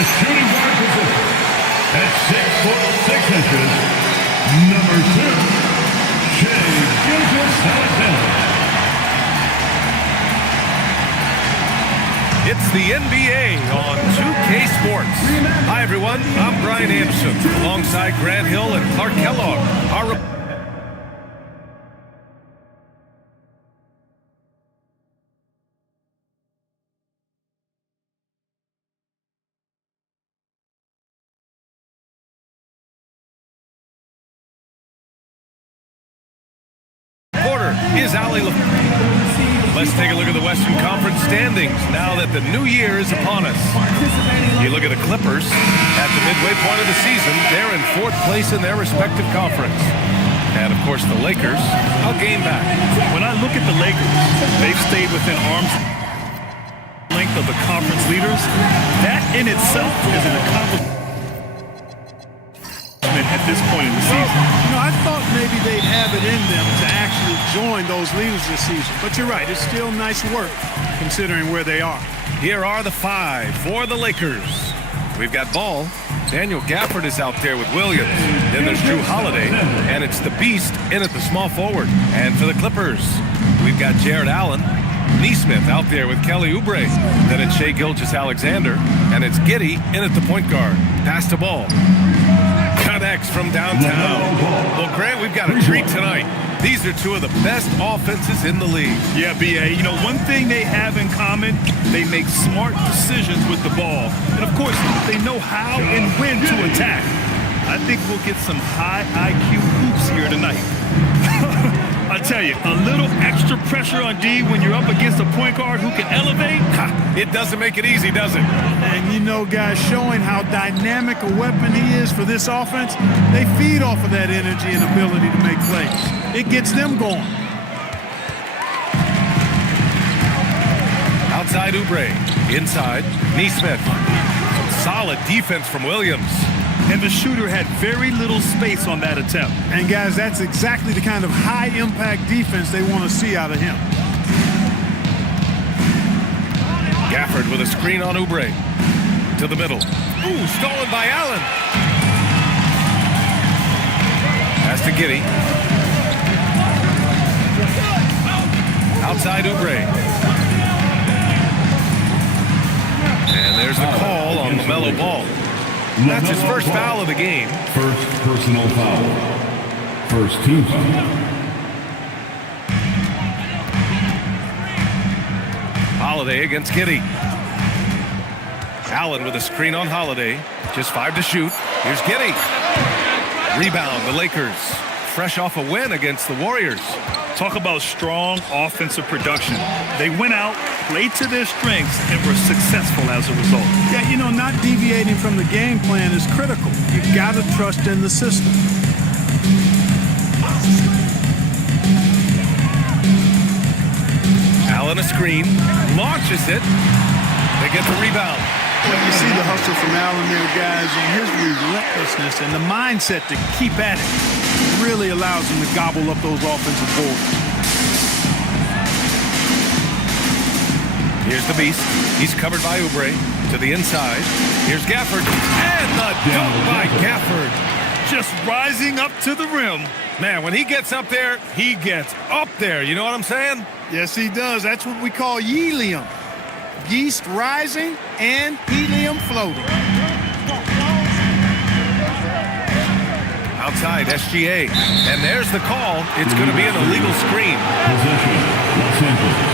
the shooting guard position. At 6'6", number 2, Shea Gilgeous-Alexander. It's the NBA on 2K Sports. Hi, everyone. I'm Brian Anderson, alongside Grant Hill and Clark Kellogg. Our reporter is Ali. Let's take a look at the Western Conference standings now that the new year is upon us. You look at the Clippers at the midway point of the season. They're in 4th place in their respective conference. And, of course, the Lakers, a game back. When I look at the Lakers, they've stayed within arm's length of the conference leaders. That in itself is an accomplishment at this point in the season. You know, I thought maybe they'd have it in them to actually join those leaders this season. But you're right, it's still nice work considering where they are. Here are the 5 for the Lakers. We've got Ball. Daniel Gafford is out there with Williams. Then there's Drew Holiday, and it's the Beast in at the small forward. And for the Clippers, we've got Jared Allen. Neesmith out there with Kelly Oubre. Then it's Shea Gilgeous-Alexander, and it's Giddey in at the point guard. Pass the ball. Connects from downtown. Well, Grant, we've got a treat tonight. These are 2 of the best offenses in the league. Yeah, B.A., you know, one thing they have in common, they make smart decisions with the ball. And, of course, they know how and when to attack. I think we'll get some high IQ hoops here tonight. I tell you, a little extra pressure on D when you're up against a point guard who can elevate. It doesn't make it easy, does it? And, you know, guys, showing how dynamic a weapon he is for this offense, they feed off of that energy and ability to make plays. It gets them going. Outside Oubre. Inside, Neesmith. Solid defense from Williams. And the shooter had very little space on that attempt. And, guys, that's exactly the kind of high-impact defense they want to see out of him. Gafford with a screen on Oubre. To the middle. Ooh, stolen by Allen. Pass to Giddey. Outside Oubre. And there's the call on LaMelo Ball. That's his first foul of the game. First personal foul. First team foul. Holiday against Giddey. Allen with a screen on Holiday. Just 5 to shoot. Here's Giddey. Rebound, the Lakers. Fresh off a win against the Warriors. Talk about strong offensive production. They went out, played to their strengths, and were successful as a result. Yeah, you know, not deviating from the game plan is critical. You've got to trust in the system. Allen a screen. Launches it. They get the rebound. Well, you see the hustle from Allen there, guys, and his relentlessness and the mindset to keep at it really allows him to gobble up those offensive boards. Here's the Beast. He's covered by Oubre. To the inside. Here's Gafford. And the dunk by Gafford. Just rising up to the rim. Man, when he gets up there, he gets up there. You know what I'm saying? Yes, he does. That's what we call helium. Yeast rising and helium floating. Outside, SGA. And there's the call. It's going to be an illegal screen.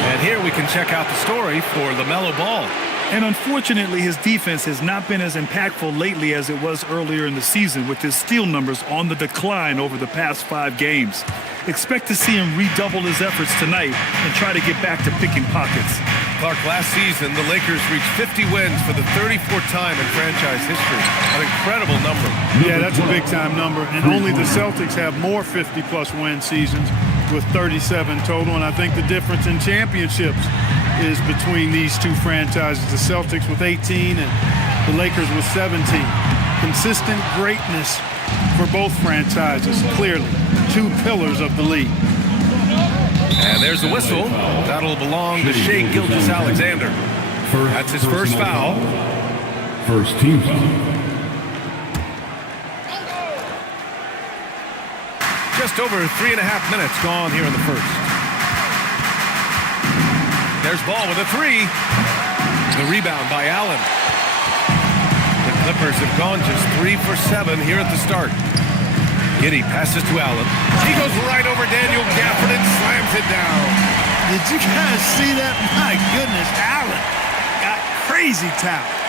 And here we can check out the story for LaMelo Ball. And unfortunately, his defense has not been as impactful lately as it was earlier in the season, with his steal numbers on the decline over the past 5 games. Expect to see him redouble his efforts tonight and try to get back to picking pockets. Clark, last season, the Lakers reached 50 wins for the 34th time in franchise history. An incredible number. Yeah, that's a big-time number. And only the Celtics have more 50-plus win seasons with 37 total. And I think the difference in championships is between these two franchises, the Celtics with 18 and the Lakers with 17. Consistent greatness for both franchises, clearly. 2 pillars of the league. And there's the whistle. That'll belong to Shea Gilgeous-Alexander. That's his first foul. First team foul. Just over 3.5 minutes gone here in the first. There's Ball with a three. The rebound by Allen. The Clippers have gone just 3 for 7 here at the start. Giddey passes to Allen. He goes right over Daniel Gafford and slams it down. Did you guys see that? My goodness, Allen got crazy talent.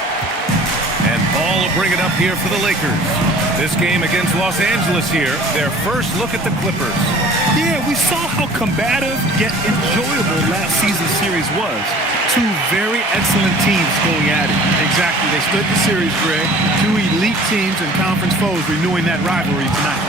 And Ball will bring it up here for the Lakers. This game against Los Angeles here, their first look at the Clippers. Yeah, we saw how combative yet enjoyable last season's series was. Two very excellent teams going at it. Exactly. They split the series, Greg. Two elite teams and conference foes renewing that rivalry tonight.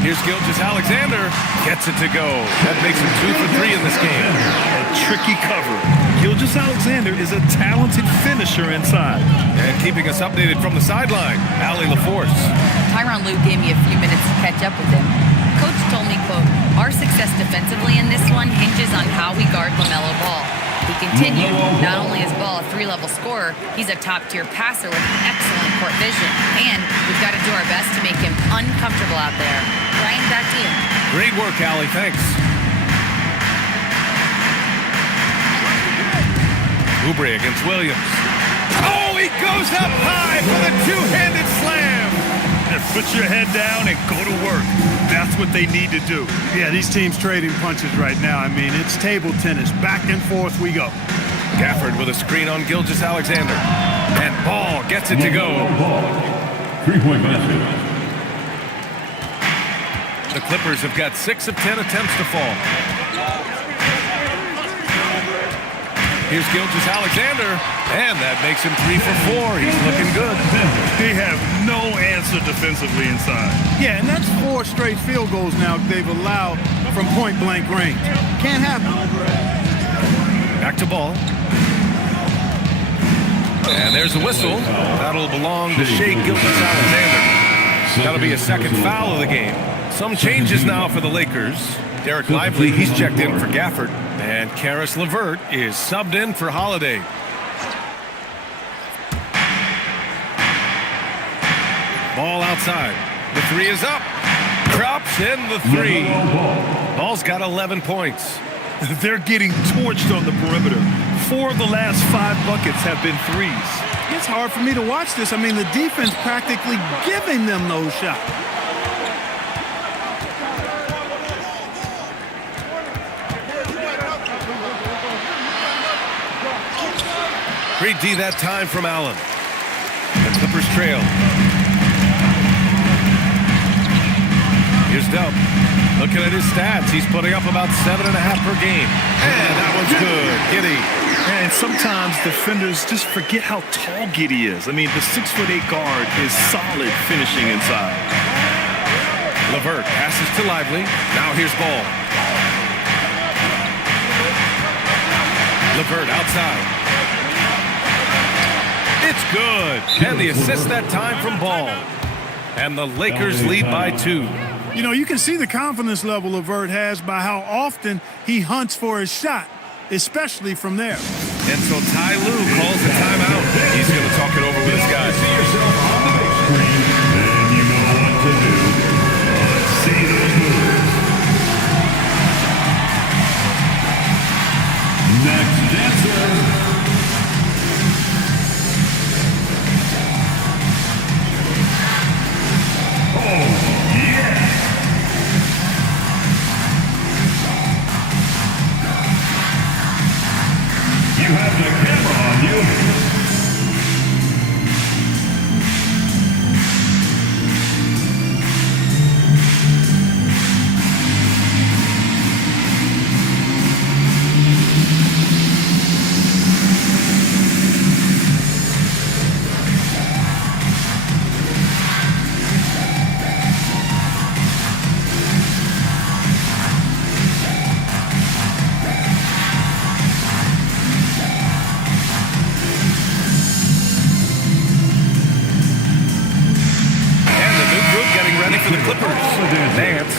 Here's Gilgeous-Alexander. Gets it to go. That makes him 2 for 3 in this game. A tricky cover. Gilgeous-Alexander is a talented finisher inside. And keeping us updated from the sideline, Allie LaForce. Tyronn Lue gave me a few minutes to catch up with him. Coach told me, quote, "Our success defensively in this one hinges on how we guard LaMelo Ball." He continued, "Not only is Ball a 3-level scorer, he's a top-tier passer with excellent court vision. And we've got to do our best to make him uncomfortable out there." Ryan, back to you. Great work, Allie. Thanks. Oubre against Williams. Oh, he goes up high for the two-handed slam. Just put your head down and go to work. That's what they need to do. Yeah, these teams trading punches right now. I mean, it's table tennis. Back and forth we go. Gafford with a screen on Gilgeous-Alexander. And Ball gets it to go. 3-point basket. The Clippers have got 6 of 10 attempts to fall. Here's Gilgeous-Alexander, and that makes him 3 for 4. He's looking good. They have no answer defensively inside. Yeah, and that's 4 straight field goals now they've allowed from point-blank range. Can't happen. Back to Ball. And there's a whistle. That'll belong to Shai Gilgeous-Alexander. That'll be a second foul of the game. Some changes now for the Lakers. Derek Lively, he's checked in for Gafford. And Karis LeVert is subbed in for Holiday. Ball outside. The three is up. Drops in the three. Ball's got 11 points. They're getting torched on the perimeter. 4 of the last 5 buckets have been threes. It's hard for me to watch this. I mean, the defense practically giving them those shots. Great D that time from Allen. The Clippers trail. Here's Dub. Looking at his stats, he's putting up about 7.5 per game. And that one's good. Giddey. And sometimes defenders just forget how tall Giddey is. I mean, the 6'8" guard is solid finishing inside. LeVert passes to Lively. Now here's Ball. LeVert outside. It's good. And the assist that time from Ball. And the Lakers lead by 2. You know, you can see the confidence level LeVert has by how often he hunts for his shot, especially from there. And so Ty Lue calls the timeout. He's going to talk it over with his guys. See yourself on the big screen, and you know what to do. Let's see those moves. Next dancer. You have the camera on you.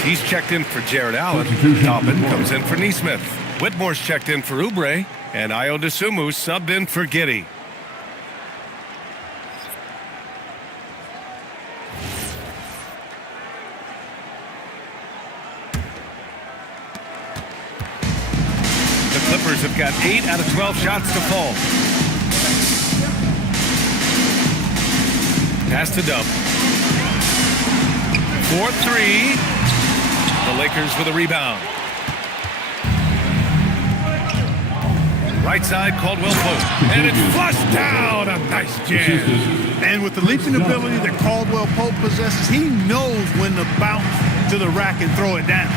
He's checked in for Jared Allen. Toppin comes in for Neesmith. Whitmore's checked in for Oubre. And Ayo Dosunmu subbed in for Giddey. The Clippers have got 8 out of 12 shots to fall. Pass to Dub. 4-3. The Lakers with a rebound. Right side, Caldwell Pope. And it's flushed down. A nice jam. And with the leaping ability that Caldwell Pope possesses, he knows when to bounce to the rack and throw it down.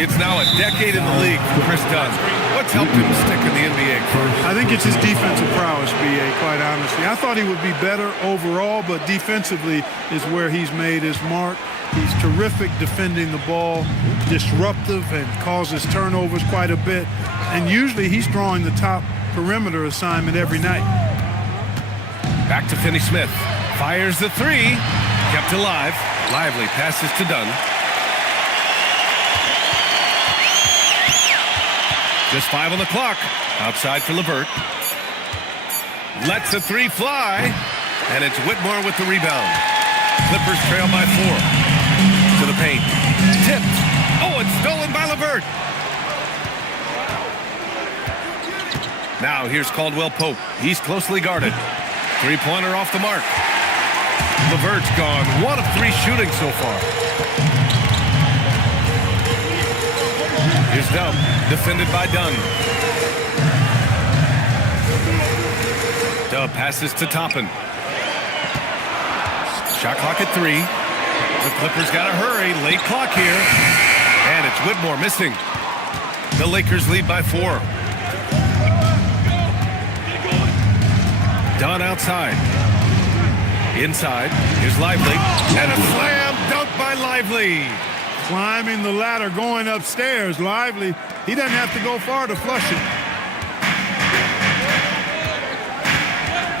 It's now a decade in the league for Chris Dunn. What's helped him stick in the NBA? I think it's his defensive prowess, B.A., quite honestly. I thought he would be better overall, but defensively is where he's made his mark. He's terrific defending the ball, disruptive, and causes turnovers quite a bit. And usually he's drawing the top perimeter assignment every night. Back to Finney-Smith. Fires the three. Kept alive. Lively passes to Dunn. Just 5 on the clock. Outside for LeVert. Lets the three fly. And it's Whitmore with the rebound. Clippers trail by 4. To the paint. Tipped. Oh, it's stolen by LeVert. Now here's Caldwell Pope. He's closely guarded. Three-pointer off the mark. LeVert's gone 1 of 3 shooting so far. Here's Dub, defended by Dunn. Dub passes to Toppin. Shot clock at 3. The Clippers got to hurry. Late clock here. And it's Whitmore missing. The Lakers lead by 4. Dunn outside. Inside. Here's Lively. And a slam dunk by Lively. Climbing the ladder, going upstairs. Lively. He doesn't have to go far to flush it.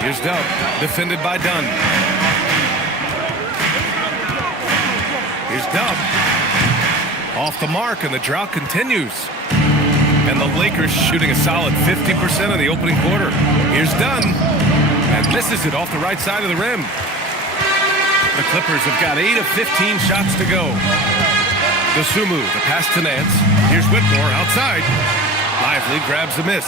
Here's Dub, defended by Dunn. Here's Dub. Off the mark, and the drought continues. And the Lakers shooting a solid 50% in the opening quarter. Here's Dunn. And misses it off the right side of the rim. The Clippers have got 8 of 15 shots to go. Dosunmu, the pass to Nance. Here's Whitmore outside. Lively grabs a miss.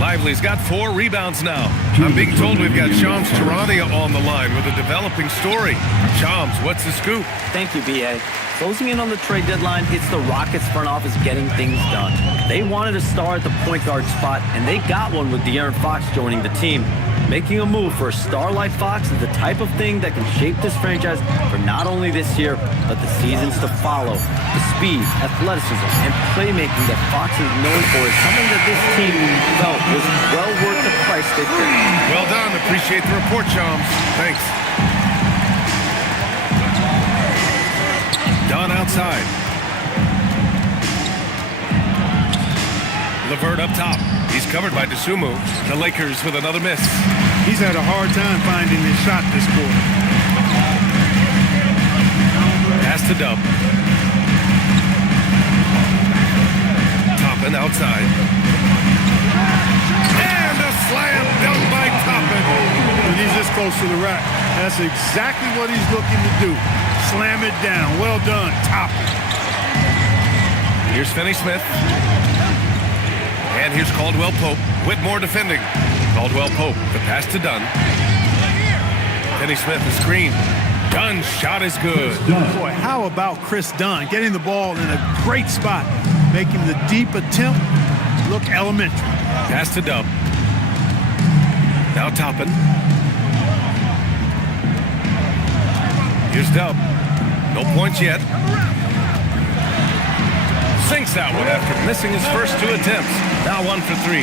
Lively's got 4 rebounds now. I'm being told we've got Shams Charania on the line with a developing story. Shams, what's the scoop? Thank you, B.A. Closing in on the trade deadline, it's the Rockets front office getting things done. They wanted a star at the point guard spot, and they got one with De'Aaron Fox joining the team. Making a move for a star like Fox is the type of thing that can shape this franchise for not only this year, but the seasons to follow. The speed, athleticism, and playmaking that Fox is known for is something that this team felt was well worth the price they paid. Well done. Appreciate the report, Shams. Thanks. Dunn outside. LeVert up top. He's covered by Dosunmu. The Lakers with another miss. He's had a hard time finding his shot this quarter. Pass to Dub. Toppin outside. And a slam dunk by Toppin. When he's this close to the rack, that's exactly what he's looking to do. Slam it down. Well done, Toppin. Here's Finney-Smith. And here's Caldwell Pope. Whitmore defending. Caldwell Pope, the pass to Dunn. Finney-Smith, the screen. Dunn's shot is good. Boy, how about Chris Dunn getting the ball in a great spot, making the deep attempt look elementary. Pass to Dub. Now Toppin. Here's Dub. No points yet. Sinks that one after missing his first 2 attempts. Now 1 for 3.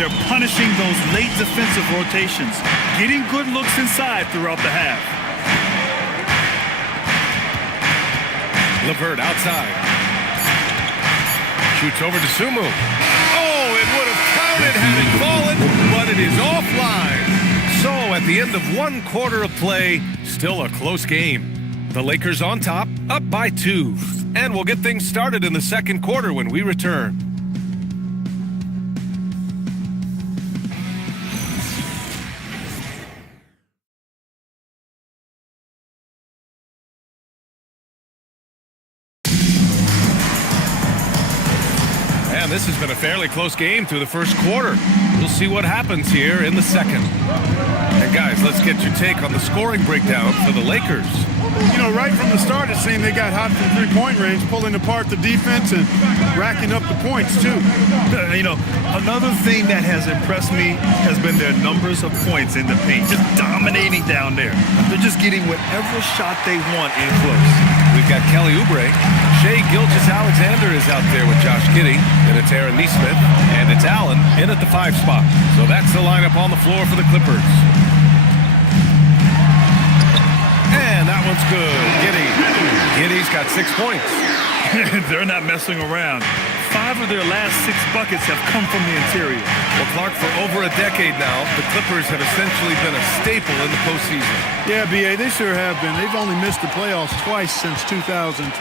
They're punishing those late defensive rotations, getting good looks inside throughout the half. LeVert outside. Shoots over to Sumu. Oh, it would have counted had it fallen, but it is offline. So at the end of 1 quarter of play, still a close game. The Lakers on top, up by 2. And we'll get things started in the second quarter when we return. this has been a fairly close game through the first quarter. We'll see what happens here in the second. And guys, let's get your take on the scoring breakdown for the Lakers. You know, right from the start, it seemed they got hot from three-point range, pulling apart the defense and racking up the points, too. You know, another thing that has impressed me has been their numbers of points in the paint, just dominating down there. They're just getting whatever shot they want in close. We've got Kelly Oubre. Shea Gilgeous-Alexander is out there with Josh Giddey. Then it's Aaron Nesmith. And it's Allen in at the 5 spot. So that's the lineup on the floor for the Clippers. And that one's good. Giddey's got 6 points. They're not messing around. 5 of their last 6 buckets have come from the interior. Well, Clark, for over a decade now, the Clippers have essentially been a staple in the postseason. Yeah, B.A., they sure have been. They've only missed the playoffs twice since 2012.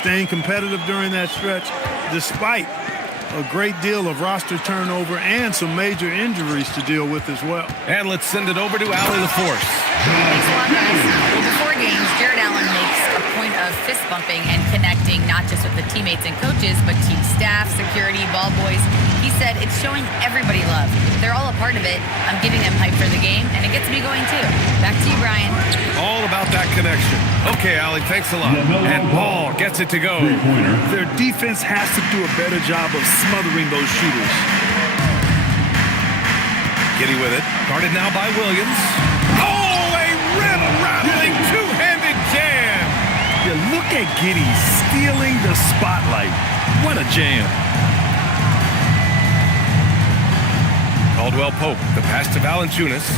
Staying competitive during that stretch, despite a great deal of roster turnover and some major injuries to deal with as well. And let's send it over to Allie LaForce. Thanks a lot, guys. Well, before games, Jared Allen makes a point of fist bumping and connecting not just with the teammates and coaches, but team staff, security, ball boys. He said it's showing everybody love. They're all a part of it. I'm getting them hyped for the game, and it gets me going too. Back to you, Brian. All about that connection. Okay, Allie, thanks a lot. And Ball gets it to go. Their defense has to do a better job of smothering those shooters. Giddey with it. Guarded now by Williams. Oh, a rim-rattling two-handed jam. Yeah, look at Giddey stealing the spotlight. What a jam. Caldwell Pope, the pass to Valanciunas.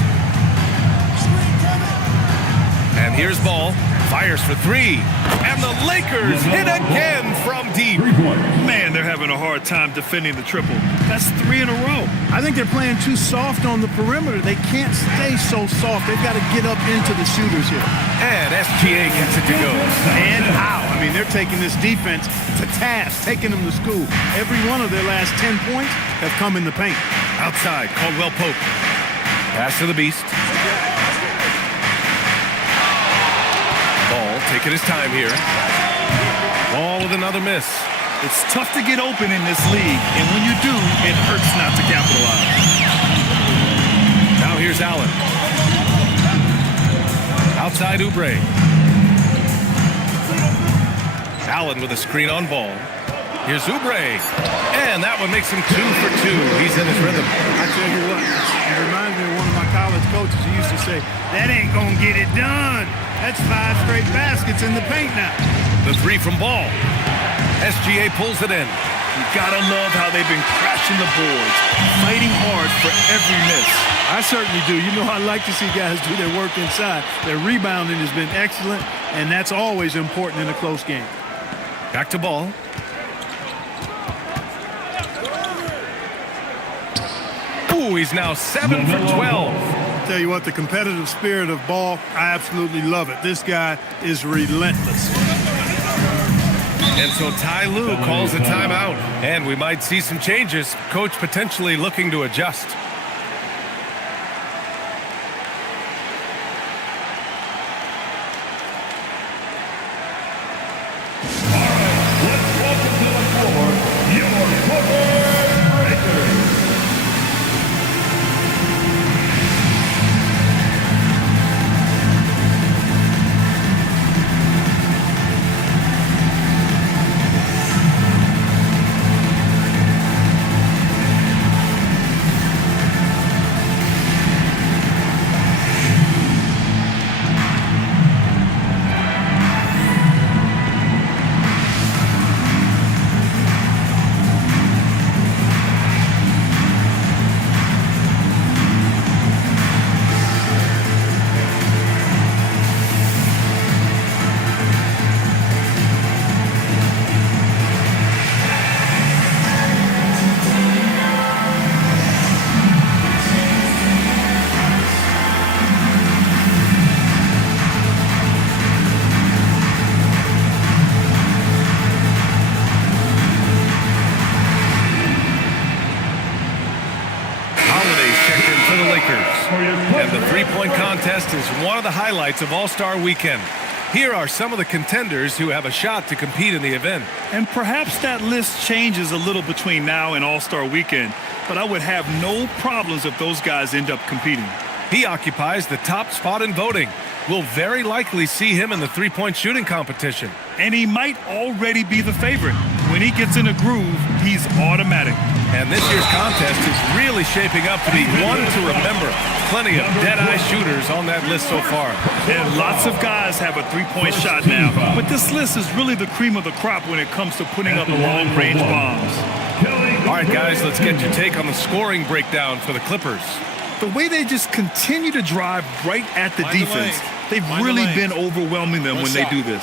And here's Ball. Fires for 3. And the Lakers hit again from deep. Man, they're having a hard time defending the triple. That's 3 in a row. I think they're playing too soft on the perimeter. They can't stay so soft. They've got to get up into the shooters here. And SGA gets it to go. And how? I mean, they're taking this defense to task, taking them to school. Every one of their last 10 points have come in the paint. Outside, Caldwell Pope. Pass to the Beast. Ball taking his time here. Ball with another miss. It's tough to get open in this league, and when you do, it hurts not to capitalize. Now here's Allen. Outside Oubre. Allen with a screen on Ball. Here's Oubre. And that one makes him 2 for 2. He's in his rhythm. I tell you what, it reminds me of one of my college coaches. He used to say, that ain't going to get it done. That's 5 straight baskets in the paint now. The 3 from Ball. SGA pulls it in. You gotta love how they've been crashing the boards, fighting hard for every miss. I certainly do. You know, I like to see guys do their work inside. Their rebounding has been excellent, and that's always important in a close game. Back to Ball. Ooh, he's now 7 for 12. Tell you what, the competitive spirit of Ball, I absolutely love it. This guy is relentless. And so Ty Lue calls a timeout. And we might see some changes. Coach potentially looking to adjust. Let's welcome to the floor your Clipper Breakers. And the three-point contest is one of the highlights of All-Star Weekend. Here are some of the contenders who have a shot to compete in the event. And perhaps that list changes a little between now and All-Star Weekend, but I would have no problems if those guys end up competing. He occupies the top spot in voting. We'll very likely see him in the three-point shooting competition. And he might already be the favorite. When he gets in a groove, he's automatic. And this year's contest is really shaping up to be one to remember. Plenty of dead-eye shooters on that list so far. And lots of guys have a three-point shot now. But this list is really the cream of the crop when it comes to putting up long-range bombs. All right, guys, let's get your take on the scoring breakdown for the Clippers. The way they just continue to drive right at the defense, they've really been overwhelming them when they do this.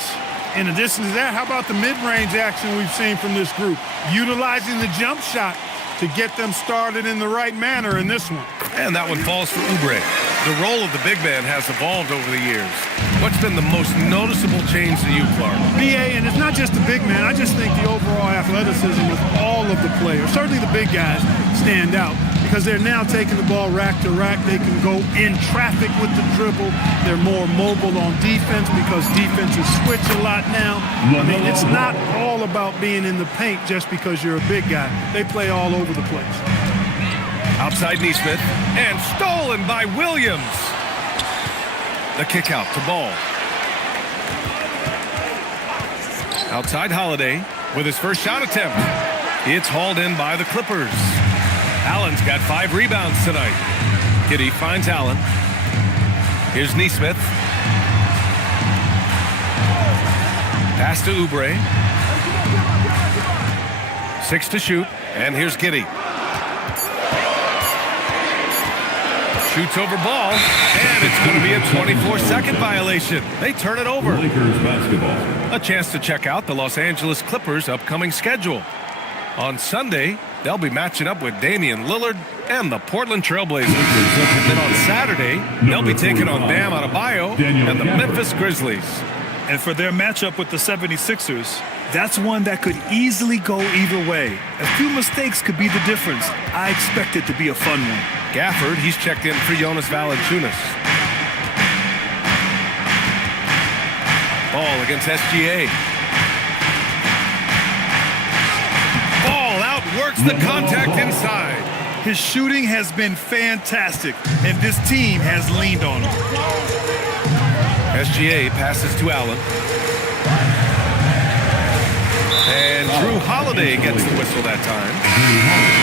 In addition to that, how about the mid-range action we've seen from this group? Utilizing the jump shot to get them started in the right manner in this one. And that one falls for Oubre. The role of the big man has evolved over the years. What's been the most noticeable change to you, Clark? BA, and it's not just the big man. I just think the overall athleticism of all of the players, certainly the big guys, stand out because they're now taking the ball rack to rack. They can go in traffic with the dribble. They're more mobile on defense because defenses switch a lot now. I mean, it's not all about being in the paint just because you're a big guy. They play all over the place. Outside Neesmith, and stolen by Williams. The kick out to Ball. Outside Holiday with his first shot attempt. It's hauled in by the Clippers. Allen's got 5 rebounds tonight. Giddey finds Allen. Here's Neesmith. Pass to Oubre. 6 to shoot, and here's Giddey. Shoots over Ball, and it's going to be a 24-second violation. They turn it over. Lakers basketball. A chance to check out the Los Angeles Clippers' upcoming schedule. On Sunday, they'll be matching up with Damian Lillard and the Portland Trailblazers. Then on Saturday, they'll be taking on Bam Adebayo and the Memphis Grizzlies. And for their matchup with the 76ers, that's one that could easily go either way. A few mistakes could be the difference. I expect it to be a fun one. Gafford, he's checked in for Jonas Valanciunas. Ball against SGA. Ball outworks the contact inside. His shooting has been fantastic, and this team has leaned on him. SGA passes to Allen. And Drew Holiday gets the whistle that time.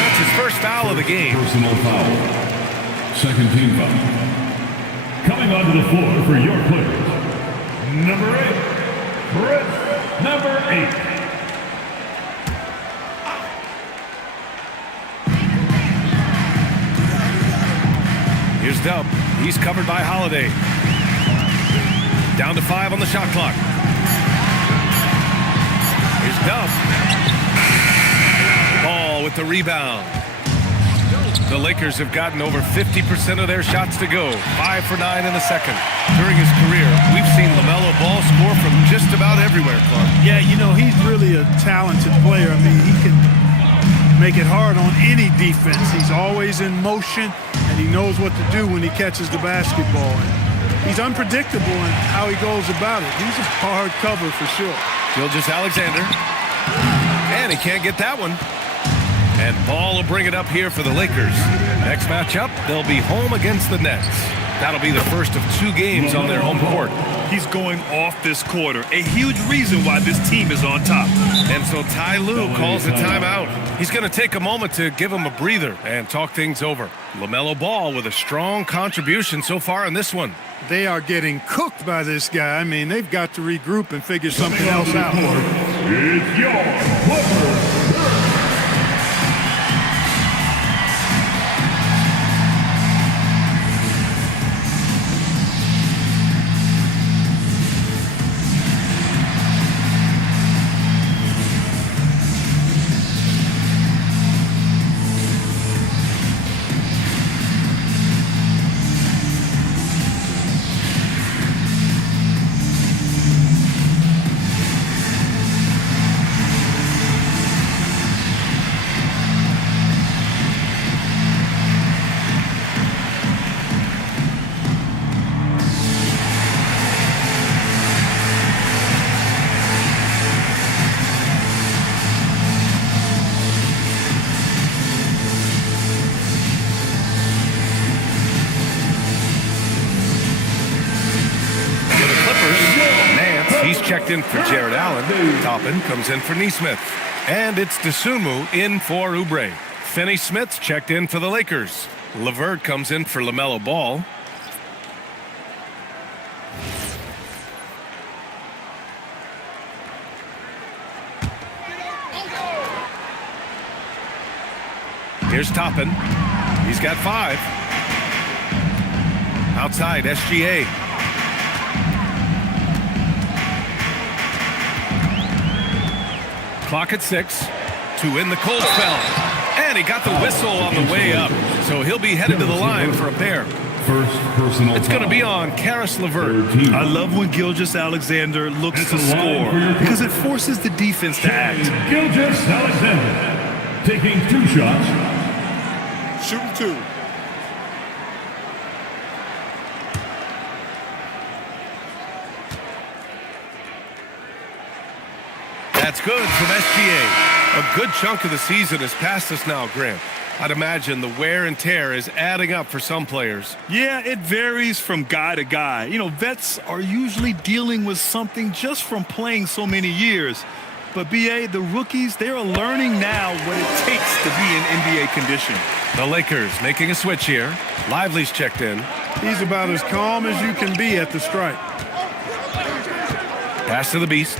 That's his first foul of the game. Personal foul. Second team foul. Coming onto the floor for your players. Number 8. Chris. Number 8. Here's Dub. He's covered by Holiday. Down to 5 on the shot clock. Here's Dub. Ball with the rebound. The Lakers have gotten over 50% of their shots to go. 5 for 9 in the second. During his career, we've seen LaMelo Ball score from just about everywhere, Clark. Yeah, you know, he's really a talented player. I mean, he can make it hard on any defense. He's always in motion, and he knows what to do when he catches the basketball. And he's unpredictable in how he goes about it. He's a hard cover for sure. Gilgeous-Alexander. And he can't get that one. And Ball will bring it up here for the Lakers. Next matchup, they'll be home against the Nets. That'll be the first of 2 games on their home court. He's going off this quarter, a huge reason why this team is on top. And so Ty Lue calls a timeout. He's going to take a moment to give him a breather and talk things over. LaMelo Ball with a strong contribution so far in this one. They are getting cooked by this guy. I mean, they've got to regroup and figure something else out. It's your Clippers. He's checked in for Jared Allen. Toppin comes in for Neesmith. And it's Dosunmu in for Oubre. Finney Smith's checked in for the Lakers. LeVert comes in for LaMelo Ball. Here's Toppin. He's got 5. Outside, SGA. Clock at 6. To win the cold spell. And he got the whistle on the way up. So he'll be headed to the line for a pair. First personal It's going to be on Karis LeVert. I love when Gilgeous-Alexander looks to score because it forces the defense to act. Gilgeous-Alexander taking 2 shots. Shooting 2. That's good from SGA. A good chunk of the season has passed us now, Grant. I'd imagine the wear and tear is adding up for some players. Yeah, it varies from guy to guy. You know, vets are usually dealing with something just from playing so many years. But, B.A., the rookies, they're learning now what it takes to be in NBA condition. The Lakers making a switch here. Lively's checked in. He's about as calm as you can be at the strike. Pass to the Beast.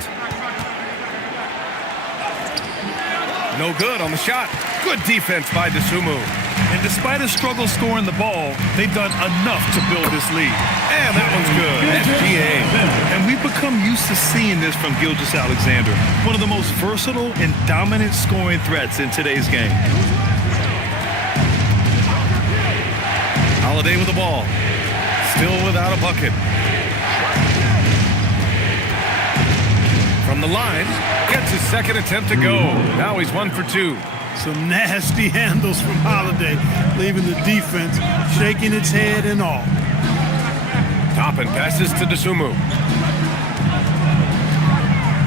No good on the shot. Good defense by Dosunmu. And despite a struggle scoring the ball, they've done enough to build this lead. And that one's good. SGA. And we've become used to seeing this from Gilgeous-Alexander, one of the most versatile and dominant scoring threats in today's game. Holiday with the ball. Still without a bucket. From the line, gets his second attempt to go. Now he's 1 for 2. Some nasty handles from Holiday, leaving the defense shaking its head and all. Toppin passes to Dosunmu.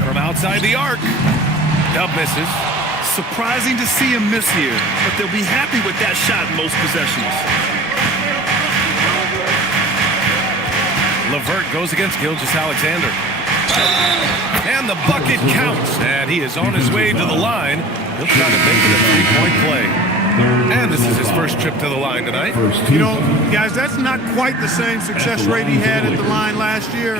From outside the arc. Dub misses. Surprising to see him miss here, but they'll be happy with that shot in most possessions. LeVert goes against Gilgeous-Alexander. And the bucket counts. And he is on his way to the line. He'll try to make it a 3-point play. And this is his first trip to the line tonight. You know, guys, that's not quite the same success rate he had at the line last year,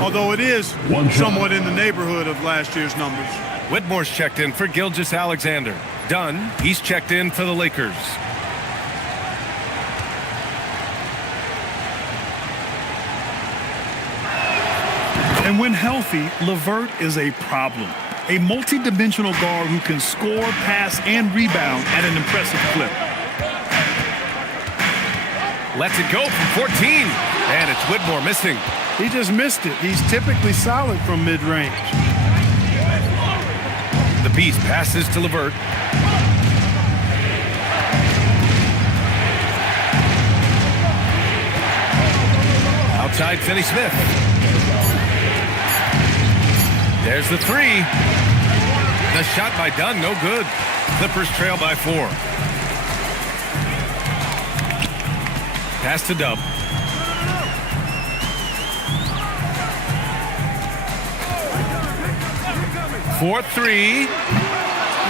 although it is somewhat in the neighborhood of last year's numbers. Whitmore's checked in for Gilgeous-Alexander. Dunn, he's checked in for the Lakers. And when healthy, LeVert is a problem. A multi-dimensional guard who can score, pass, and rebound at an impressive clip. Lets it go from 14. And it's Whitmore missing. He just missed it. He's typically solid from mid-range. The Beast passes to LeVert. Outside Finney Smith. There's the 3. The shot by Dunn, no good. Clippers trail by 4. Pass to Dub. For 3.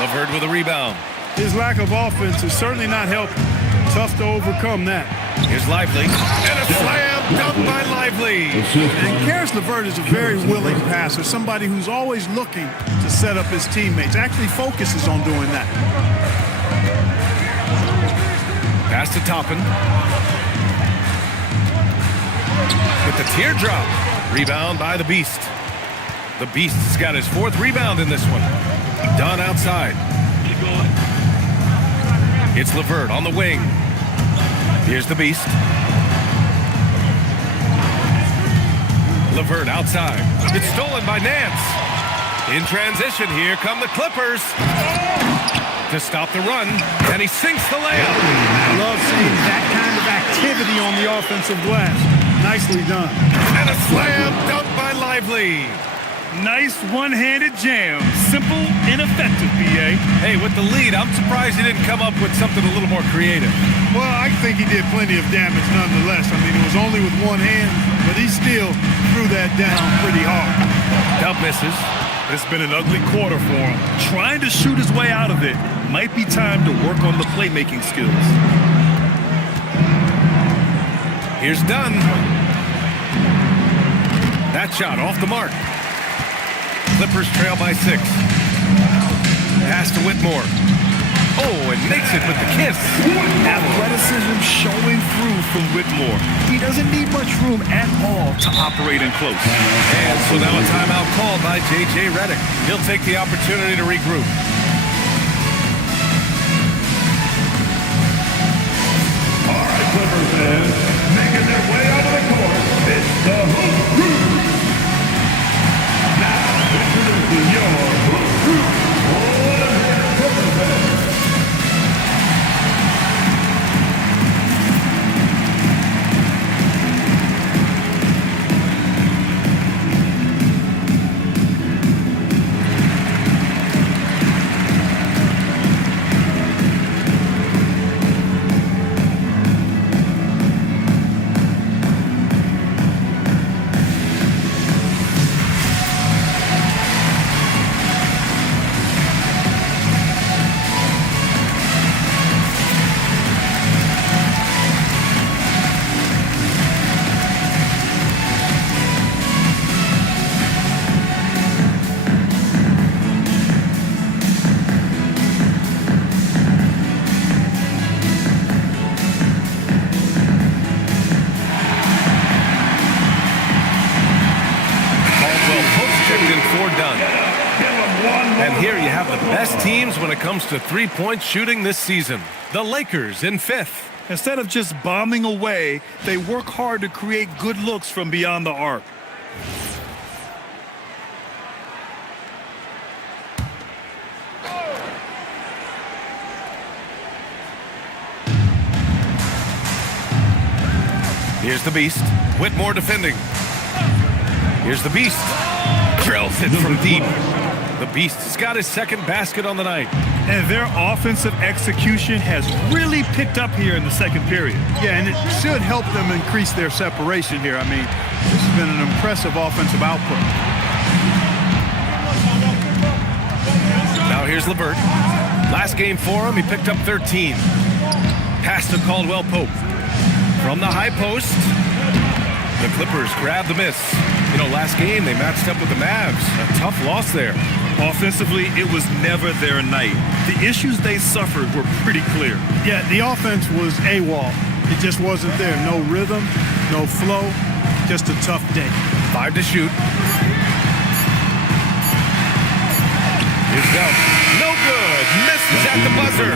LeVert with a rebound. His lack of offense is certainly not helping. Tough to overcome that. Here's Lively. And a slam dunk by Lively. And Karis LeVert is a very willing passer, somebody who's always looking to set up his teammates, actually focuses on doing that. Pass to Toppin. With the teardrop. Rebound by the Beast. The Beast has got his 4th rebound in this one. Dunn outside. It's LeVert on the wing. Here's the Beast. LeVert outside. It's stolen by Nance. In transition, here come the Clippers. To stop the run, and he sinks the layup. I love seeing that kind of activity on the offensive glass. Nicely done. And a slam dunk by Lively. Nice one-handed jam. Simple and effective, B.A. Hey, with the lead, I'm surprised he didn't come up with something a little more creative. Well, I think he did plenty of damage nonetheless. I mean, it was only with one hand, but he still threw that down pretty hard. Dub misses. It's been an ugly quarter for him. Trying to shoot his way out of it. Might be time to work on the playmaking skills. Here's Dunn. That shot off the mark. Clippers trail by 6. Pass to Whitmore. Oh, and makes it with the kiss. Athleticism showing through from Whitmore. He doesn't need much room at all to operate in close. And so now a timeout called by J.J. Redick. He'll take the opportunity to regroup. All right, Clippers fans, making their way out of the court. It's the Hoop Crew. Now, introducing your Hoop Crew. Clippers fans. And here you have the best teams when it comes to three-point shooting this season. The Lakers in 5th. Instead of just bombing away, they work hard to create good looks from beyond the arc. Here's the Beast. Whitmore defending. Here's the Beast. Drills it from deep. The Beast has got his second basket on the night. And their offensive execution has really picked up here in the second period. Yeah, and it should help them increase their separation here. I mean, this has been an impressive offensive output. Now here's LeVert. Last game for him, he picked up 13. Pass to Caldwell Pope. From the high post, the Clippers grab the miss. You know, last game they matched up with the Mavs. A tough loss there. Offensively, it was never their night. The issues they suffered were pretty clear. Yeah, the offense was AWOL. It just wasn't there. No rhythm, no flow, just a tough day. 5 to shoot. Here's Dub. No good. Misses at the buzzer.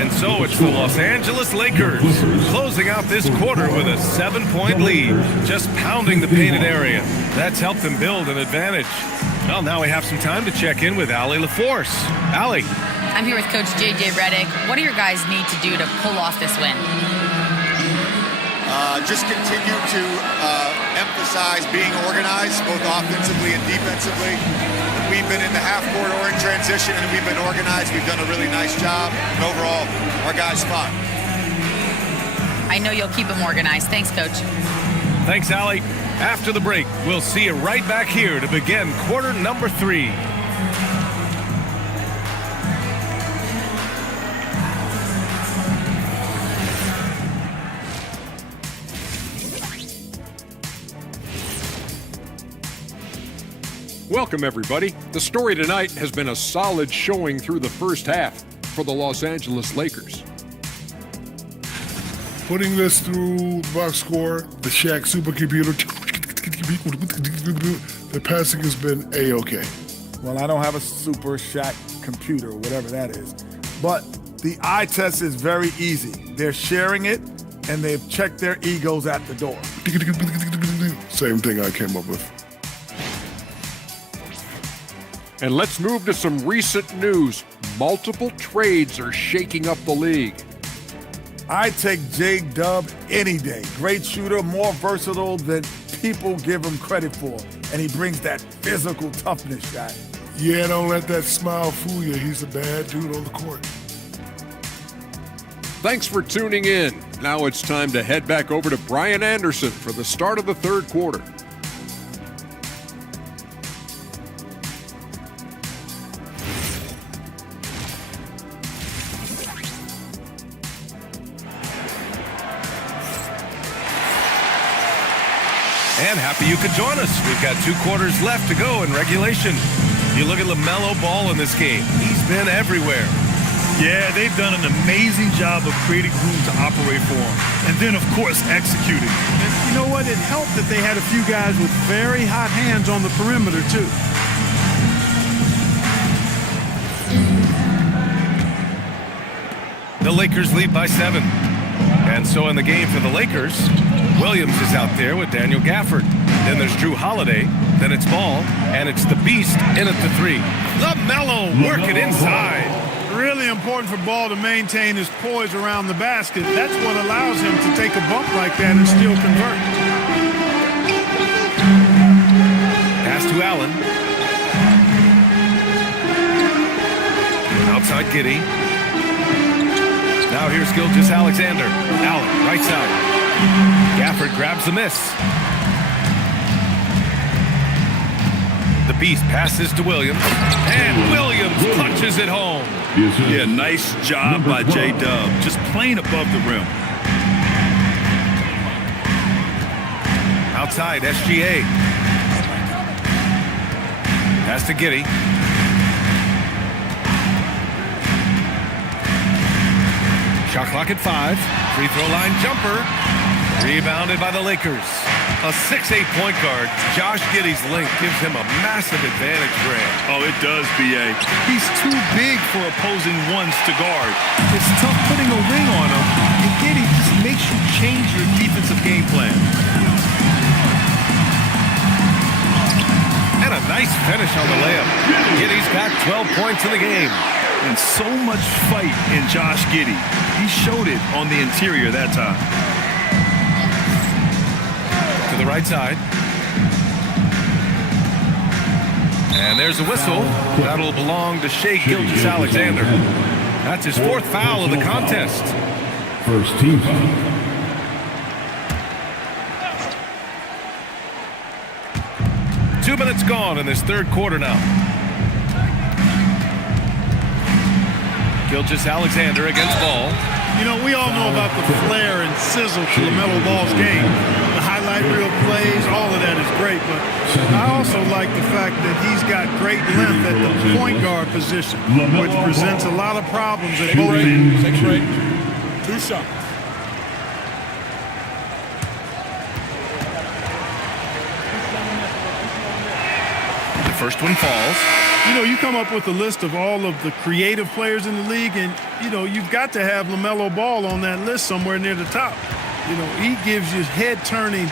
And so it's the Los Angeles Lakers closing out this quarter with a 7-point lead, just pounding the painted area. That's helped them build an advantage. Well, now we have some time to check in with Allie LaForce. Allie. I'm here with Coach J.J. Redick. What do your guys need to do to pull off this win? Just continue to emphasize being organized, both offensively and defensively. We've been in the half-court or in transition, and we've been organized. We've done a really nice job. And overall, our guys fought. I know you'll keep them organized. Thanks, Coach. Thanks, Allie. After the break, we'll see you right back here to begin quarter number 3. Welcome, everybody. The story tonight has been a solid showing through the first half for the Los Angeles Lakers. Putting this through box score, the Shaq supercomputer, the passing has been A-OK. Well, I don't have a super Shaq computer, whatever that is. But the eye test is very easy. They're sharing it, and they've checked their egos at the door. Same thing I came up with. And let's move to some recent news. Multiple trades are shaking up the league. I take J-Dub any day. Great shooter, more versatile than people give him credit for. And he brings that physical toughness shot. Yeah, don't let that smile fool you. He's a bad dude on the court. Thanks for tuning in. Now it's time to head back over to Brian Anderson for the start of the third quarter. And happy you could join us. We've got 2 quarters left to go in regulation. You look at LaMelo Ball in this game. He's been everywhere. Yeah, they've done an amazing job of creating room to operate for him. And then, of course, executing. And you know what? It helped that they had a few guys with very hot hands on the perimeter, too. The Lakers lead by 7. And so in the game for the Lakers, Williams is out there with Daniel Gafford. Then there's Drew Holiday. Then it's Ball. And it's the Beast in at the 3. LaMelo working inside. Really important for Ball to maintain his poise around the basket. That's what allows him to take a bump like that and still convert. Pass to Allen. Outside Giddey. Now here's Gilgeous-Alexander. Allen, right side. Gafford grabs the miss. The Beast passes to Williams. And Williams punches it home. Yeah, nice job by J-Dub. Just playing above the rim. Outside, SGA. Pass to Giddey. Shot clock at 5. Free throw line jumper. Rebounded by the Lakers. A 6'8" point guard, Josh Giddey's length gives him a massive advantage, Grant. Oh, it does, B.A. He's too big for opposing ones to guard. It's tough putting a wing on him, and Giddey just makes you change your defensive game plan. And a nice finish on the layup. Giddey's got 12 points in the game. And so much fight in Josh Giddey. He showed it on the interior that time. To the right side. And there's a whistle. That'll belong to Shai Gilgeous-Alexander. That's his 4th foul of the contest. First team foul. Two minutes gone in this third quarter now. Gilgeous-Alexander against Ball. You know, we all know about the flair and sizzle to LaMelo Ball's game. The highlight reel plays, all of that is great, but I also like the fact that he's got great length at the point guard position, which presents a lot of problems at both ends. 2 shots. The first one falls. You know, you come up with a list of all of the creative players in the league, and, you know, you've got to have LaMelo Ball on that list somewhere near the top. You know, he gives you head-turning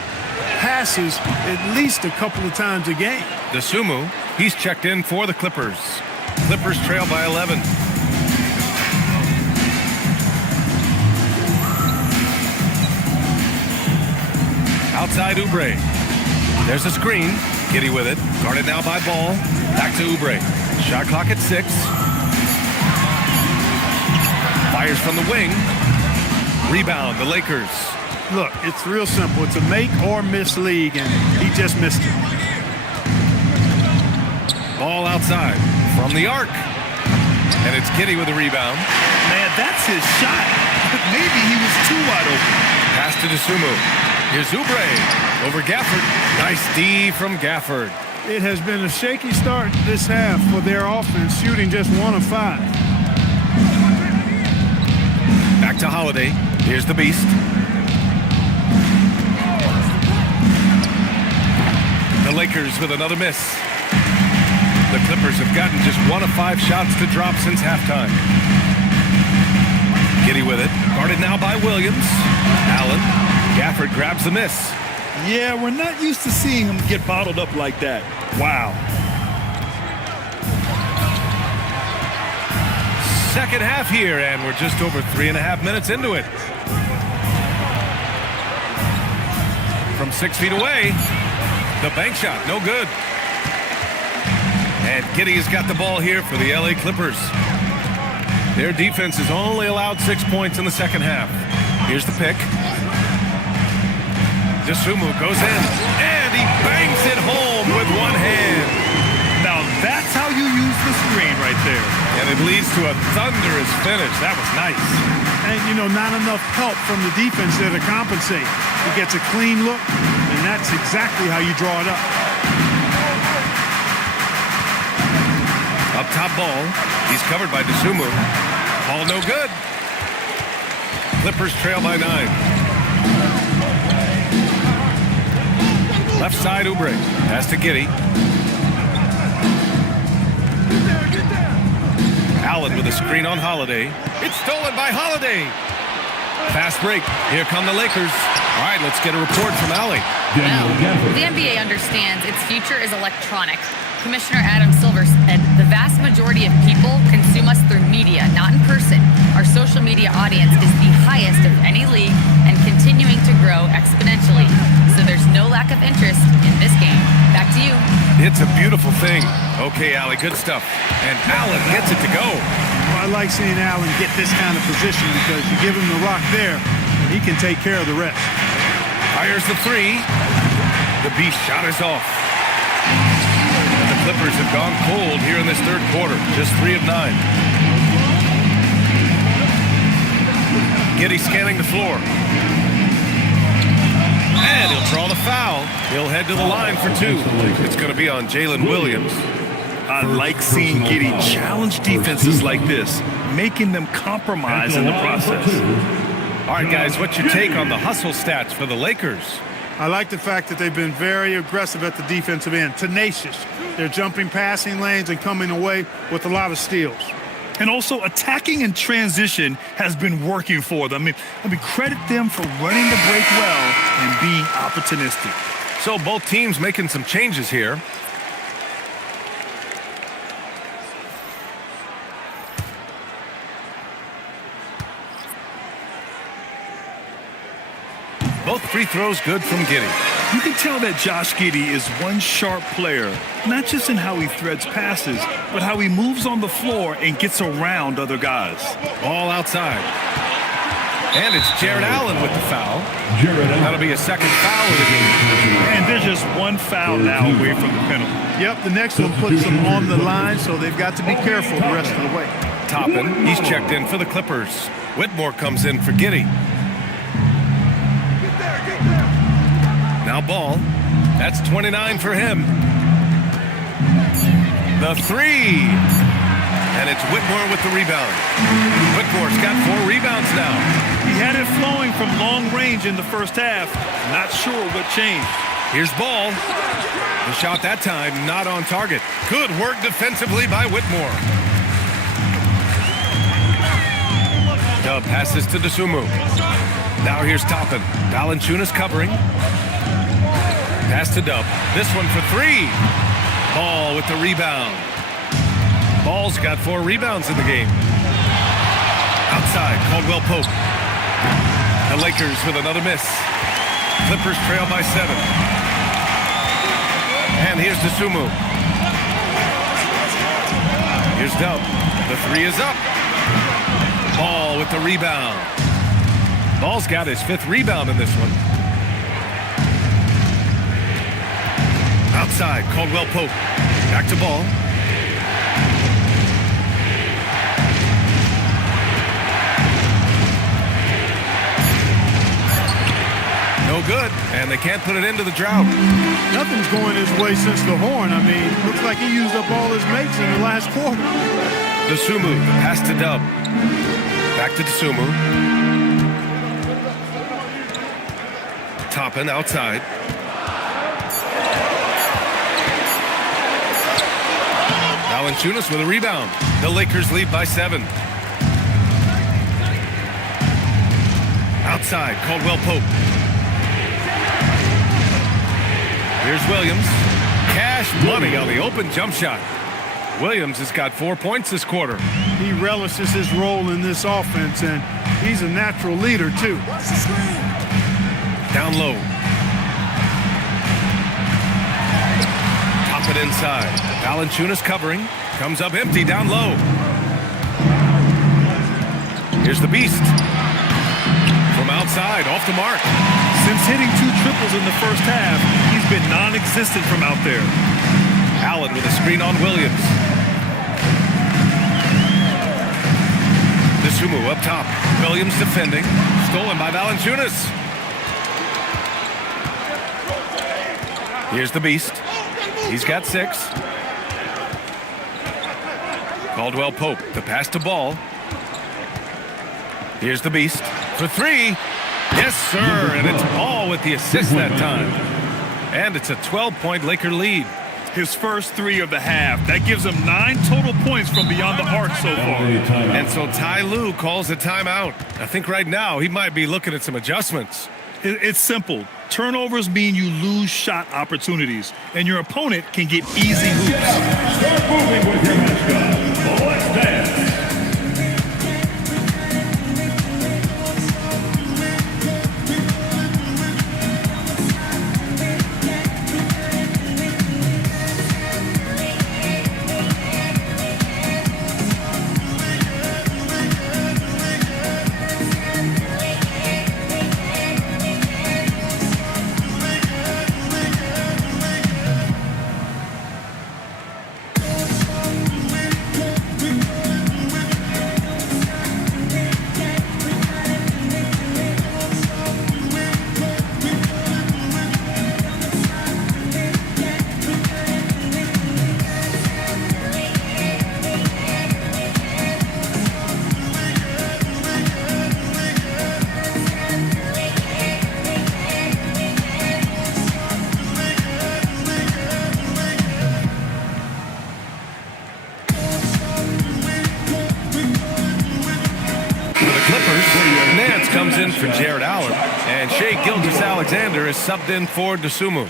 passes at least a couple of times a game. DeSumo, he's checked in for the Clippers. Clippers trail by 11. Outside Oubre. There's a screen. Giddey with it. Guarded now by Ball. Back to Oubre. Shot clock at 6. Fires from the wing. Rebound, the Lakers. Look, it's real simple. It's a make or miss league, and he just missed it. Ball outside from the arc. And it's Giddey with the rebound. Man, that's his shot. Maybe he was too wide open. Pass to DeSumo. Here's Oubre over Gafford. Nice D from Gafford. It has been a shaky start this half for their offense, shooting just 1 of 5. Back to Holiday. Here's the Beast. The Lakers with another miss. The Clippers have gotten just 1 of 5 shots to drop since halftime. Giddey with it. Guarded now by Williams. Allen. Gafford grabs the miss. Yeah, we're not used to seeing him get bottled up like that. Wow. Second half here, and we're just over 3.5 minutes into it. From 6 feet away, the bank shot, no good. And Giddey has got the ball here for the LA Clippers. Their defense has only allowed 6 points in the second half. Here's the pick. Dasumu goes in, and he bangs it home with one hand. Now that's how you use the screen right there. And it leads to a thunderous finish. That was nice. And, not enough help from the defense there to compensate. He gets a clean look, and that's exactly how you draw it up. Up top ball. He's covered by Dasumu. Ball no good. Clippers trail by 9. Left side, Oubre. Pass to Giddey. Allen with a screen on Holiday. It's stolen by Holiday. Fast break. Here come the Lakers. All right, let's get a report from Allie. Well, the NBA understands its future is electronic. Commissioner Adam Silver said the vast majority of people consume us through media, not in person. Our social media audience is the highest of any league and continuing to grow exponentially. So there's no lack of interest in this game. Back to you. It's a beautiful thing. Okay, Allie, good stuff. And Allen gets it to go. Well, I like seeing Allen get this kind of position because you give him the rock there, and he can take care of the rest. Fires the 3. The beast shot is off. And the Clippers have gone cold here in this third quarter. Just 3 of 9. Giddey scanning the floor. And he'll draw the foul. He'll head to the line for 2. It's going to be on Jalen Williams. I like seeing Giddey challenge defenses like this, making them compromise in the process. All right, guys, what's your take on the hustle stats for the Lakers? I like the fact that they've been very aggressive at the defensive end, tenacious. They're jumping passing lanes and coming away with a lot of steals. And also attacking in transition has been working for them. I mean, credit them for running the break well and being opportunistic. So both teams making some changes here. Both free throws good from Giddey. You can tell that Josh Giddey is one sharp player, not just in how he threads passes, but how he moves on the floor and gets around other guys. Ball outside. And it's Jared Allen with the foul. That'll be a second foul of the game. And there's just one foul now away from the penalty. Yep, the next one puts them on the line, so they've got to be careful the rest of the way. Toppin, he's checked in for the Clippers. Whitmore comes in for Giddey. Now Ball. That's 29 for him. The 3. And it's Whitmore with the rebound. Whitmore's got 4 rebounds now. He had it flowing from long range in the first half. Not sure what changed. Here's Ball. The shot that time not on target. Good work defensively by Whitmore. Dub passes to Dasumu. Now here's Toppin. Valanciunas covering. Pass to Dub. This one for 3. Ball with the rebound. Ball's got 4 rebounds in the game. Outside, Caldwell Pope. The Lakers with another miss. Clippers trail by 7. And here's Dasumu. Here's Dub. The 3 is up. Ball with the rebound. Ball's got his 5th rebound in this one. Outside, Caldwell Pope. Back to Ball. No good, and they can't put it into the drought. Nothing's going his way since the horn. I mean, looks like he used up all his mates in the last quarter. Dasumu, the pass to Dub. Back to Dasumu. Toppin outside. Valanciunas with a rebound. The Lakers lead by 7. Outside, Caldwell Pope. Here's Williams. Cash money on the open jump shot. Williams has got 4 points this quarter. He relishes his role in this offense, and he's a natural leader, too. Down low. Top it inside. Valanciunas covering. Comes up empty down low. Here's the Beast. From outside, off the mark. Since hitting 2 triples in the first half, he's been non-existent from out there. Allen with a screen on Williams. Dosunmu up top. Williams defending. Stolen by Valanciunas. Here's the Beast. He's got 6. Caldwell Pope, the pass to Ball. Here's the Beast for 3. Yes, sir, and it's Ball with the assist that time. And it's a 12-point Laker lead. His first 3 of the half. That gives him 9 total points from beyond the arc so far. And so Ty Lue calls a timeout. I think right now he might be looking at some adjustments. It's simple. Turnovers mean you lose shot opportunities, and your opponent can get easy hoops. Start moving with your mascot. Let's dance. Comes in for Jared Allen, and Shai Gilgeous-Alexander is subbed in for Dosunmu.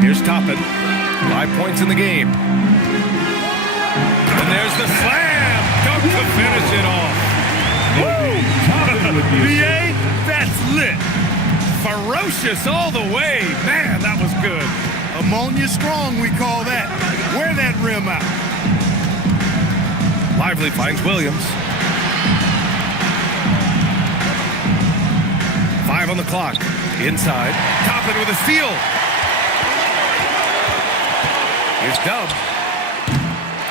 Here's Toppin, 5 points in the game. And there's the slam, dunk to finish it off. VA, that's lit. Ferocious all the way. Man, that was good. Ammonia strong, we call that. Wear that rim out. Lively finds Williams. 5 on the clock. Inside. Toppin with a steal. Here's Dub.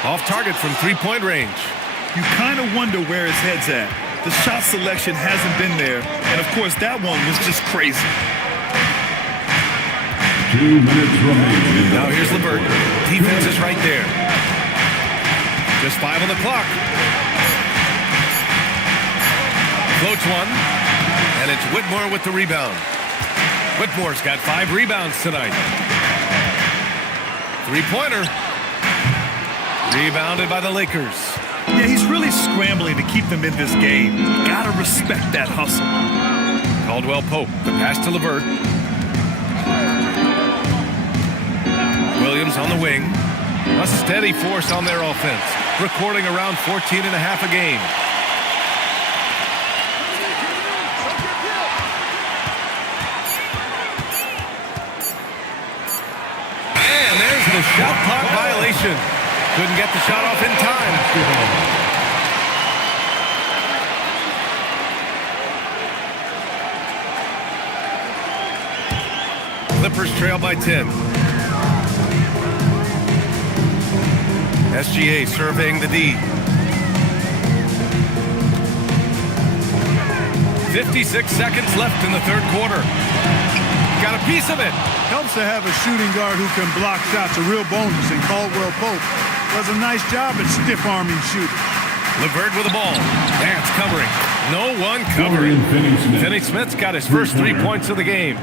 Off target from 3-point range. You kind of wonder where his head's at. The shot selection hasn't been there. And, of course, that one was just crazy. 2 minutes remaining. Now here's LeVert. Defense is right there. Just 5 on the clock. Floats one. And it's Whitmore with the rebound. Whitmore's got 5 rebounds tonight. 3-pointer. Rebounded by the Lakers. Yeah, he's really scrambling to keep them in this game. Gotta respect that hustle. Caldwell Pope, the pass to LeVert. Williams on the wing. A steady force on their offense, recording around 14 and a half a game. And there's the shot clock violation. Couldn't get the shot off in time. Clippers trail by 10. SGA surveying the D. 56 seconds left in the third quarter. Got a piece of it. Helps to have a shooting guard who can block shots, a real bonus, and Caldwell Pope does a nice job at stiff-arming shooting. LeVert with the ball. That's covering. No one covering. Finney-Smith's got his first 3 points of the game.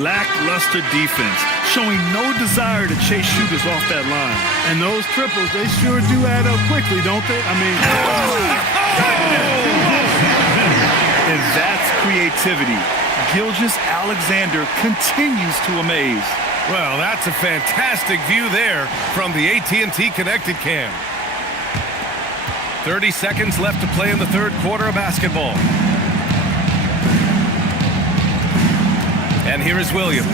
Lackluster defense, showing no desire to chase shooters off that line. And those triples, they sure do add up quickly, don't they? I mean... And that's creativity. Gilgeous-Alexander continues to amaze. Well, that's a fantastic view there from the AT&T Connected Cam. 30 seconds left to play in the third quarter of basketball. And here is Williams.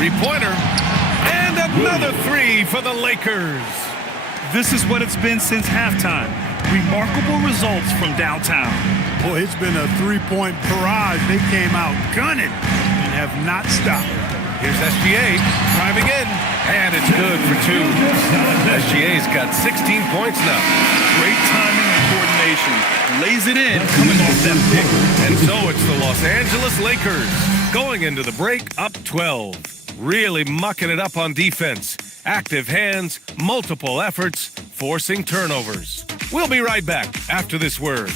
Three-pointer. And another three for the Lakers. This is what it's been since halftime. Remarkable results from downtown. Boy, it's been a three-point barrage. They came out gunning and have not stopped. Here's SGA driving in, and it's good for two. SGA's got 16 points now. Great timing and coordination. Lays it in, coming off that pick. And so it's the Los Angeles Lakers going into the break up 12. Really mucking it up on defense. Active hands, multiple efforts, forcing turnovers. We'll be right back after this word.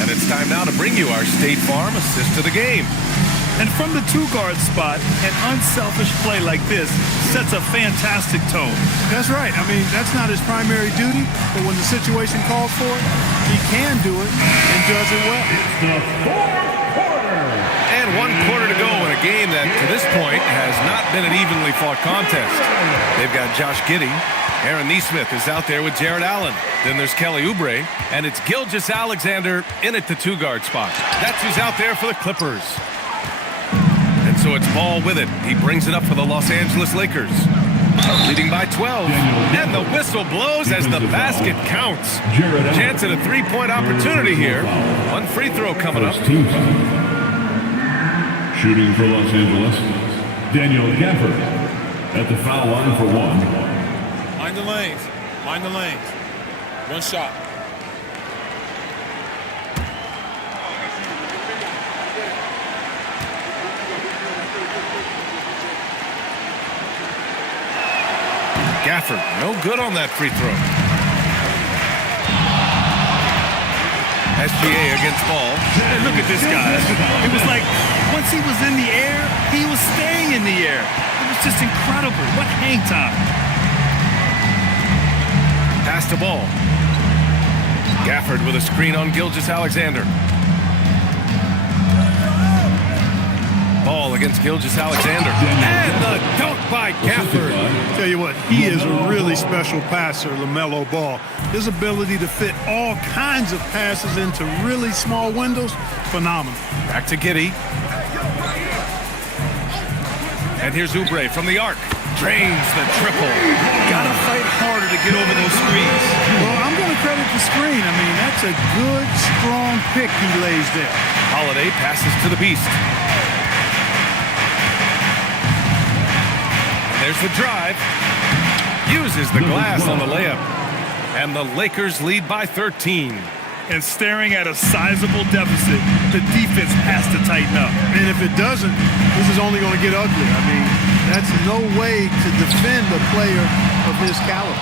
And it's time now to bring you our State Farm assist to the game. And from the two-guard spot, an unselfish play like this sets a fantastic tone. That's right. I mean, that's not his primary duty, but when the situation calls for it, he can do it and does it well. The fourth quarter. And 1 quarter to go in a game that, to this point, has not been an evenly fought contest. They've got Josh Giddey. Aaron Nesmith is out there with Jared Allen. Then there's Kelly Oubre, and it's Gilgeous-Alexander in at the two-guard spot. That's who's out there for the Clippers. And so it's Ball with it. He brings it up for the Los Angeles Lakers. Leading by 12. And the whistle blows as the basket counts. Chance at a three-point opportunity here. One free throw coming up. Shooting for Los Angeles, Daniel Gafford at the foul line for one. Mind the lanes. Mind the lanes. One shot. Gafford, no good on that free throw. SGA against Ball. And look at this guy. It was like once he was in the air, he was staying in the air. It was just incredible. What hang time. Pass to Ball. Gafford with a screen on Gilgeous-Alexander. Ball against Gilgeous-Alexander. And the dunk by Gafford. Tell you what, he is a really special passer, LaMelo Ball. His ability to fit all kinds of passes into really small windows, phenomenal. Back to Giddey. And here's Oubre from the arc. Drains the triple. Gotta fight harder to get over those screens. Well, I'm going to credit the screen. I mean, that's a good, strong pick he lays there. Holiday passes to the Beast. There's the drive. Uses the glass on the layup. And the Lakers lead by 13. And staring at a sizable deficit, the defense has to tighten up. And if it doesn't, this is only going to get ugly. I mean, that's no way to defend a player of his caliber.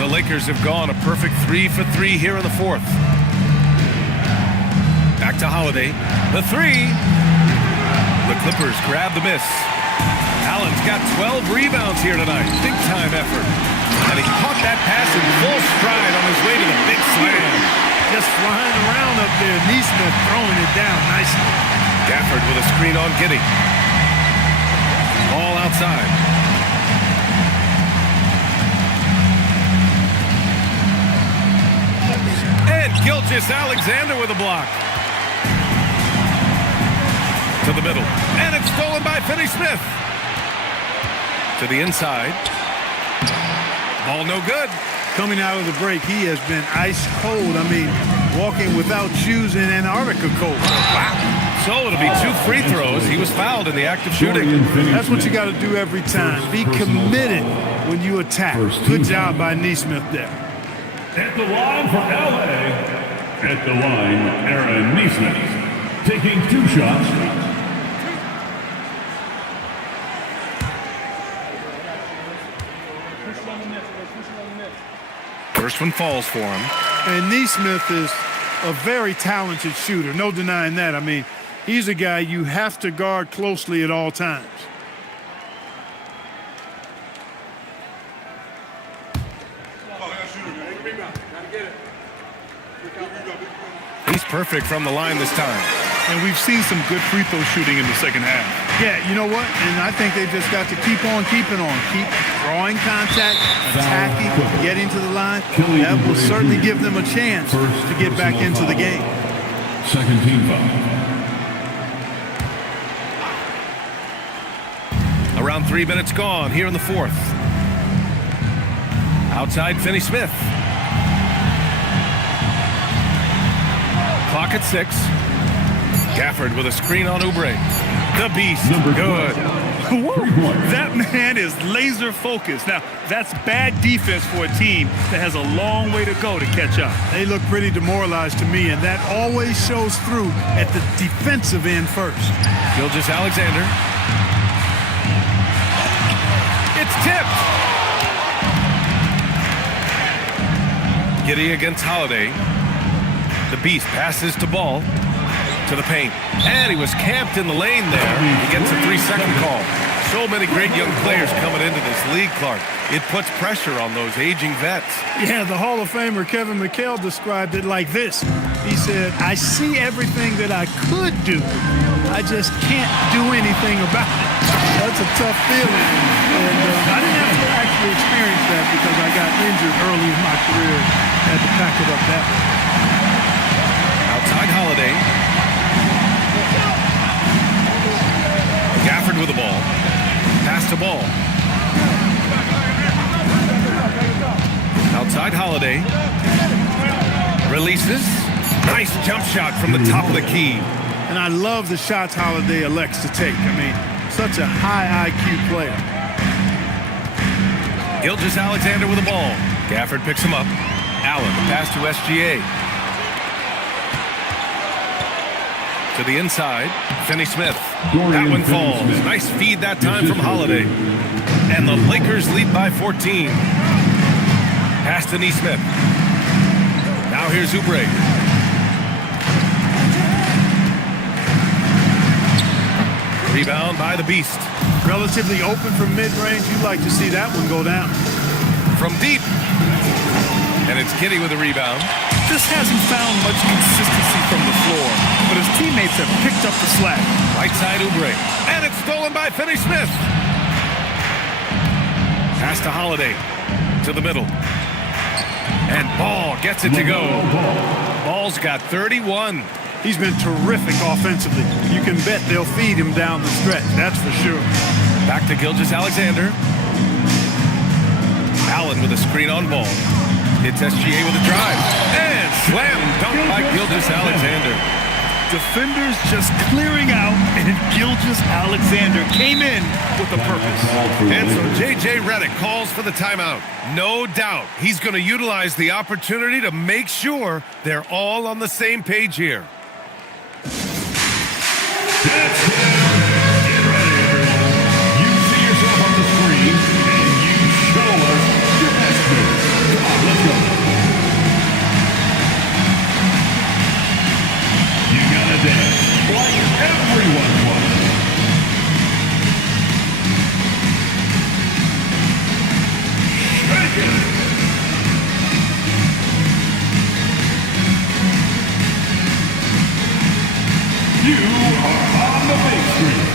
The Lakers have gone a perfect 3 for 3 here in the fourth. Back to Holiday. The three. The Clippers grab the miss. Allen's got 12 rebounds here tonight. Big time effort. And he caught that pass in full stride on his way to the big slam. Just flying around up there. Nesmith throwing it down nicely. Gafford with a screen on Giddey. Ball outside. And Gilgeous-Alexander with a block. To the middle. And it's stolen by Finney-Smith. To the inside. Ball no good. Coming out of the break, he has been ice cold. I mean, walking without shoes in Antarctica cold. Wow. So it'll be 2 free throws. He was fouled in the act of shooting. That's what you got to do every time. Be committed when you attack. Good job by Nesmith there. At the line for LA. At the line, Aaron Nesmith. Taking 2 shots. First one falls for him. And Nesmith is a very talented shooter. No denying that. I mean, he's a guy you have to guard closely at all times. He's perfect from the line this time. And we've seen some good free throw shooting in the second half. Yeah, you know what? And I think they just got to keep on keeping on. Keep drawing contact, attacking, getting to the line. That will certainly give them a chance to get back into the game. Second team foul. Around 3 minutes gone here in the fourth. Outside, Finney-Smith. Clock at 6. Gafford with a screen on Oubre. The beast. Good. That man is laser focused. Now, that's bad defense for a team that has a long way to go to catch up. They look pretty demoralized to me, and that always shows through at the defensive end first. Gilgeous-Alexander. It's tipped. Giddey against Holiday. The beast passes to Ball. To the paint. And he was camped in the lane there. He gets a 3-second call. So many great young players coming into this league, Clark. It puts pressure on those aging vets. Yeah, the Hall of Famer Kevin McHale described it like this. He said, I see everything that I could do. I just can't do anything about it. That's a tough feeling. And I didn't have to actually experience that because I got injured early in my career. Had to pack it up that way. Outside Holiday. Gafford with the ball. Pass to Ball. Outside Holiday. Releases. Nice jump shot from the top of the key. And I love the shots Holiday elects to take. I mean, such a high IQ player. Gilgeous-Alexander with the ball. Gafford picks him up. Allen, the pass to SGA. To the inside, Finney-Smith. That one falls. Nice feed that time from Holiday. And the Lakers lead by 14. Pass to Nesmith. Now here's Oubre. Rebound by the Beast. Relatively open from mid-range. You'd like to see that one go down. From deep. And it's Giddey with the rebound. Just hasn't found much consistency from the floor, but his teammates have picked up the slack. Right side Oubre. And it's stolen by Finney-Smith. Pass to Holiday. To the middle. And Ball gets it to go. Ball's got 31. He's been terrific offensively. You can bet they'll feed him down the stretch, that's for sure. Back to Gilgeous-Alexander. Allen with a screen on Ball. It's SGA with a drive. And slam dunk by Gilgeous-Alexander. Defenders just clearing out, and Gilgeous-Alexander came in with a purpose. And so J.J. Redick calls for the timeout. No doubt he's going to utilize the opportunity to make sure they're all on the same page here. That's it. Get ready, everyone. You see yourself on the screen, and you show us your best move. Come on, let's go. You gotta dance like everyone wants. Shake it. You are on the big screen.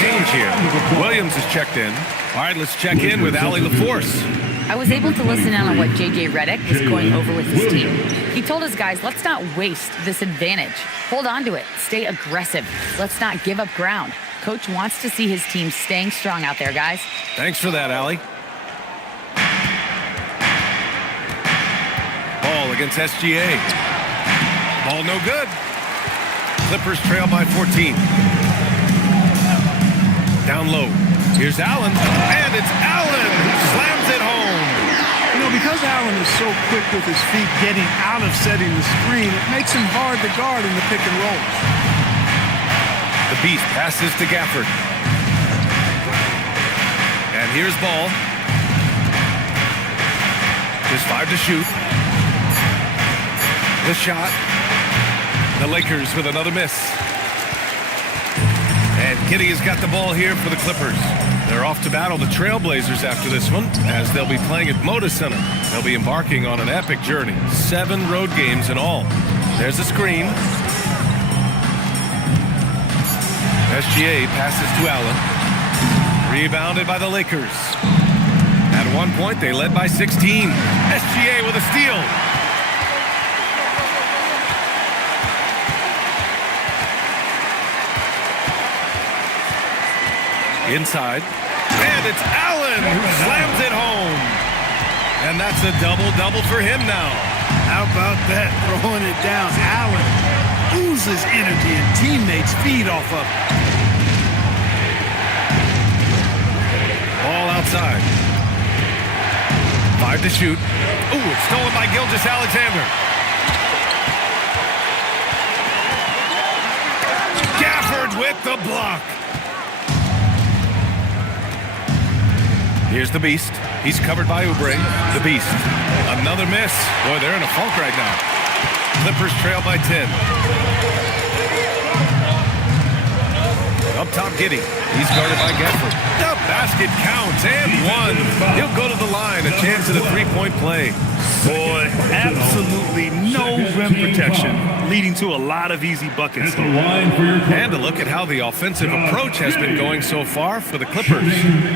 Change here. Williams is checked in. All right, let's check in with Allie LaForce. I was able to listen in on what J.J. Redick was going over with his team. He told his guys, let's not waste this advantage. Hold on to it. Stay aggressive. Let's not give up ground. Coach wants to see his team staying strong out there, guys. Thanks for that, Allie. Ball against SGA. Ball no good. Clippers trail by 14. Down low. Here's Allen. And it's Allen who slams slams it home. You know, because Allen is so quick with his feet getting out of setting the screen, it makes him hard to guard in the pick and rolls. The Beast passes to Gafford. And here's Ball. Just 5 to shoot. The shot. The Lakers with another miss. And Giddey has got the ball here for the Clippers. They're off to battle the Trailblazers after this one, as they'll be playing at Moda Center. They'll be embarking on an epic journey. 7 road games in all. There's a screen. SGA passes to Allen. Rebounded by the Lakers. At one point, they led by 16. SGA with a steal. Inside. And it's Allen who slams it home. And that's a double-double for him now. How about that, throwing it down? Allen oozes energy and teammates feed off of it. Ball outside. 5 to shoot. Ooh, it's stolen by Gilgeous-Alexander. Gafford with the block. Here's the Beast. He's covered by Oubre. The Beast. Another miss. Boy, they're in a funk right now. Clippers trail by 10. Up top, Giddey. He's guarded by Gafford. The basket counts and one. He'll go to the line. A chance at a three-point play. Boy, absolutely no rim protection, leading to a lot of easy buckets. And a look at how the offensive approach has been going so far for the Clippers.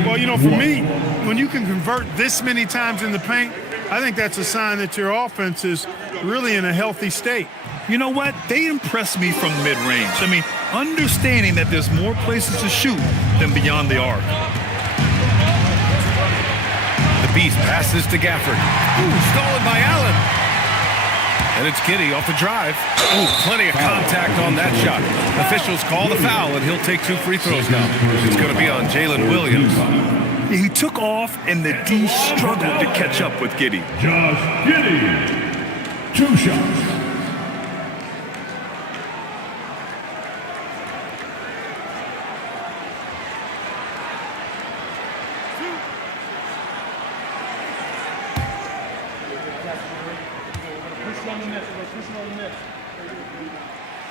Well, you know, for me, when you can convert this many times in the paint, I think that's a sign that your offense is really in a healthy state. You know what? They impress me from mid-range. I mean, understanding that there's more places to shoot than beyond the arc. The Beast passes to Gafford. Ooh, stolen by Allen. And it's Giddey off the drive. Ooh, plenty of contact on that shot. Officials call the foul, and he'll take 2 free throws now. It's going to be on Jalen Williams. He took off, and the D struggled to catch up with Giddey. Josh Giddey. 2 shots.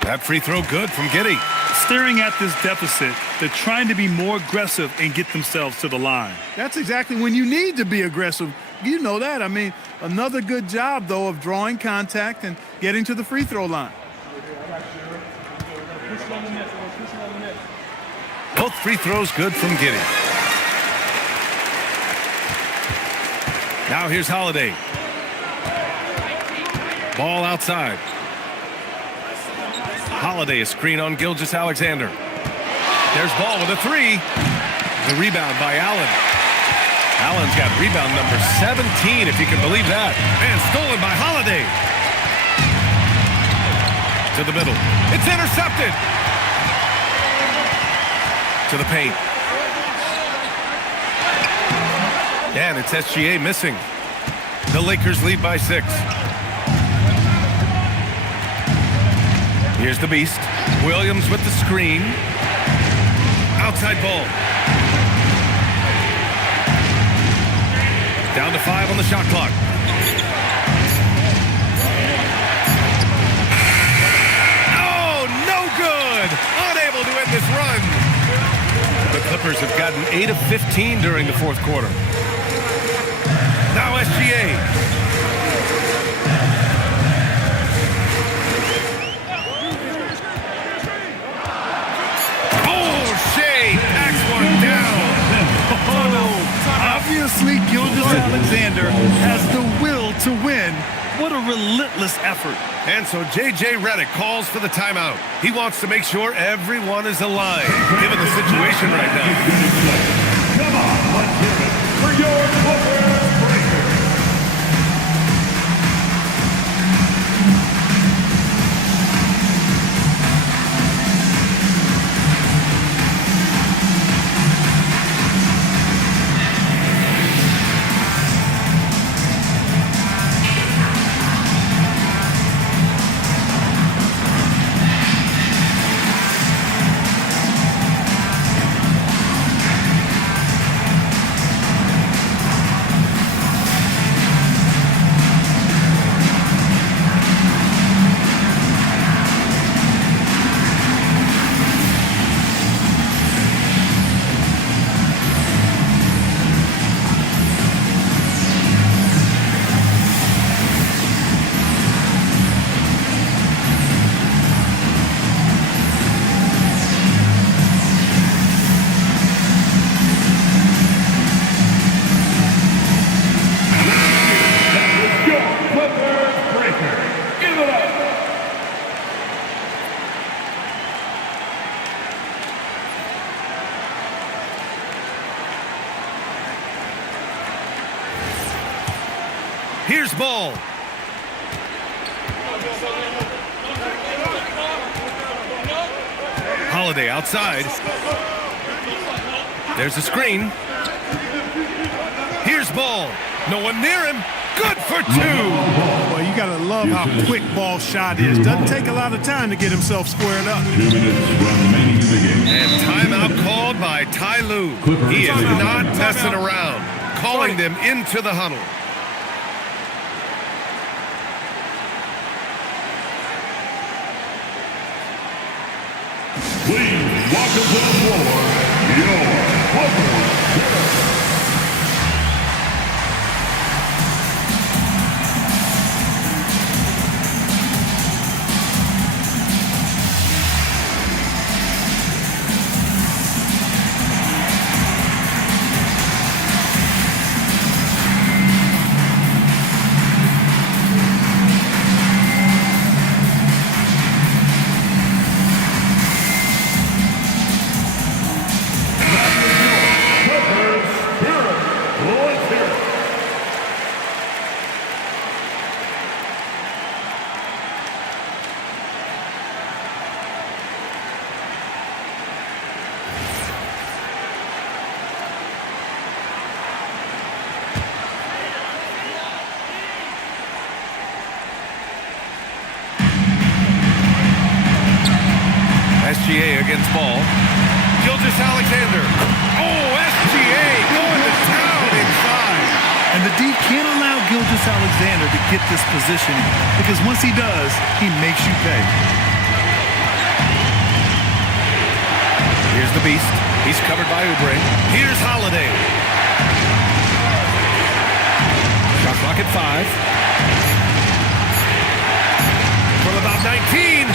That free throw good from Giddey. Staring at this deficit, they're trying to be more aggressive and get themselves to the line. That's exactly when you need to be aggressive. You know that. I mean, another good job, though, of drawing contact and getting to the free throw line. Both free throws good from Giddey. Now here's Holiday. Ball outside. Holiday, a screen on Gilgeous-Alexander. There's Ball with a 3. The rebound by Allen. Allen's got rebound number 17, if you can believe that. And stolen by Holiday. To the middle. It's intercepted. To the paint. And it's SGA missing. The Lakers lead by 6. Here's the Beast. Williams with the screen. Outside ball. Down to 5 on the shot clock. Oh, no good! Unable to end this run. The Clippers have gotten 8 of 15 during the 4th quarter. Now SGA. Obviously, Gilgeous-Alexander has the will to win. What a relentless effort. And so J.J. Redick calls for the timeout. He wants to make sure everyone is aligned, given the situation right now. Come on, let's hear it for your Clippers Breakers. Here's ball. Holiday outside. There's a screen. Here's ball. No one near him. Good for 2. Well, you got to love how quick ball shot is. Doesn't take a lot of time to get himself squared up. 2 minutes remaining in the game. And timeout called by Ty Lue. He is not messing around. Calling them into the huddle. Please welcome to the floor your Clippers. SGA against ball. Gilgeous-Alexander. Oh, SGA going to town inside. And the D can't allow Gilgeous-Alexander to get this position because once he does, he makes you pay. Here's the Beast. He's covered by Oubre. Here's Holiday. Shot clock at 5. From about 19.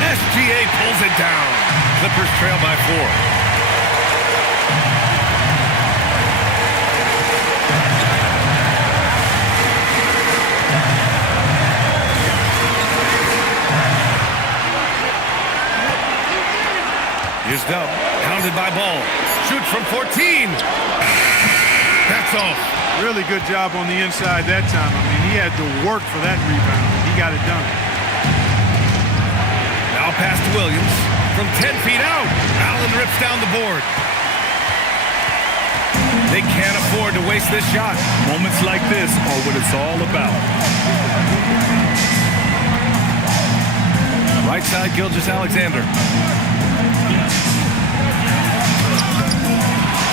SGA pulls it down. Clippers trail by 4. Here's Dub, pounded by ball. Shoots from 14. That's off. Really good job on the inside that time. I mean, he had to work for that rebound. He got it done. Now pass to Williams. From 10 feet out, Allen rips down the board. They can't afford to waste this shot. Moments like this are what it's all about. Right side, Gilgeous-Alexander.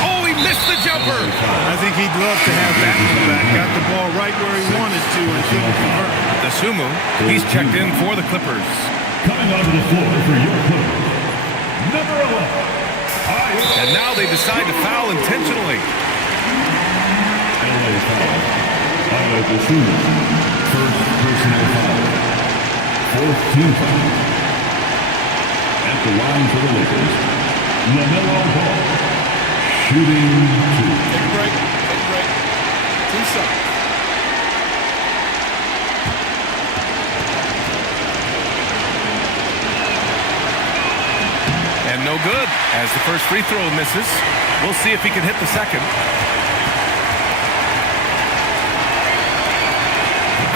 Oh, he missed the jumper. I think he'd love to have that one back. Got the ball right where he wanted to and couldn't convert. The Sumu, he's checked in for the Clippers. Coming onto the floor for your Clippers, number 11. And now they decide to foul intentionally. LA foul. Io DeSumo. First personal foul. Fourth team foul. At the line for the Lakers, LaMelo Ball. Shooting 2. Take a break. Take a break. 2 shots. And no good, as the first free throw misses. We'll see if he can hit the second.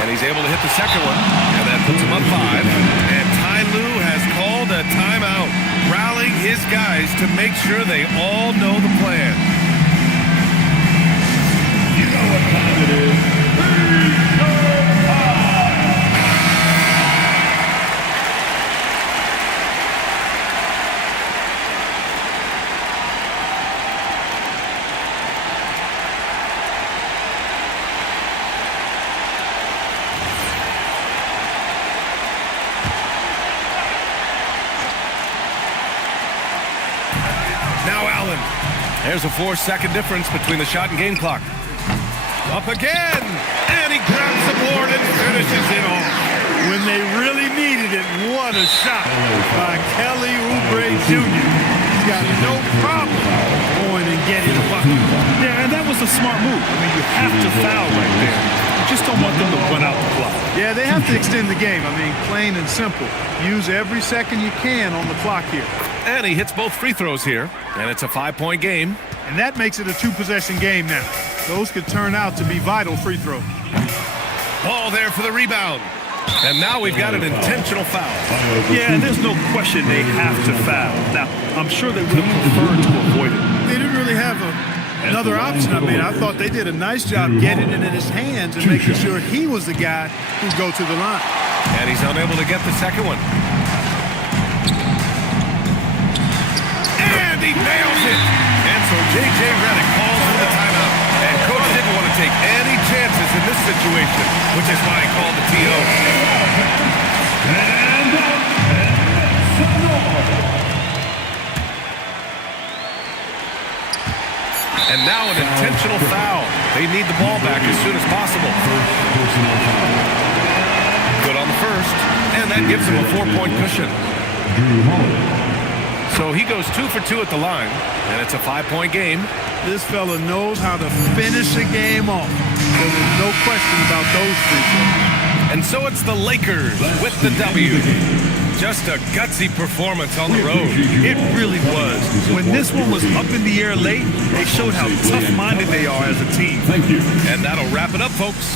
And he's able to hit the second one, and that puts him up 5. And Ty Lue has called a timeout, rallying his guys to make sure they all know the plan. You know what time it is. Now Allen. There's a 4-second difference between the shot and game clock. Up again, and he grabs the board and finishes it off. When they really needed it, what a shot by Kelly Oubre Jr. He's got no problem going and getting a bucket. Yeah, and that was a smart move. I mean, you have to foul right there. You just don't want them to run out the clock. Yeah, they have to extend the game. I mean, plain and simple. Use every second you can on the clock here. And he hits both free throws here, and it's a 5-point game. And that makes it a 2-possession game now. Those could turn out to be vital free throws. Ball there for the rebound. And now we've got an intentional foul. Yeah, and there's no question they have to foul. Now, I'm sure they would have preferred to avoid it. They didn't really have another option. I mean, I thought they did a nice job getting it in his hands and making sure he was the guy who'd go to the line. And he's unable to get the second one. And he nails it. And so J.J. Redick calls for the timeout. And Coach didn't want to take any chances in this situation, which is why he called the TO. And now an intentional foul. They need the ball back as soon as possible. Good on the first, and that gives him a 4-point cushion. So he goes 2 for 2 at the line, and it's a 5-point game. This fella knows how to finish a game off. There's no question about those free throws. And so it's the Lakers with the W. Just a gutsy performance on the road. It really was. When this one was up in the air late, they showed how tough-minded they are as a team. Thank you. And that'll wrap it up, folks.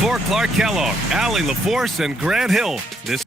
For Clark Kellogg, Allie LaForce, and Grant Hill, this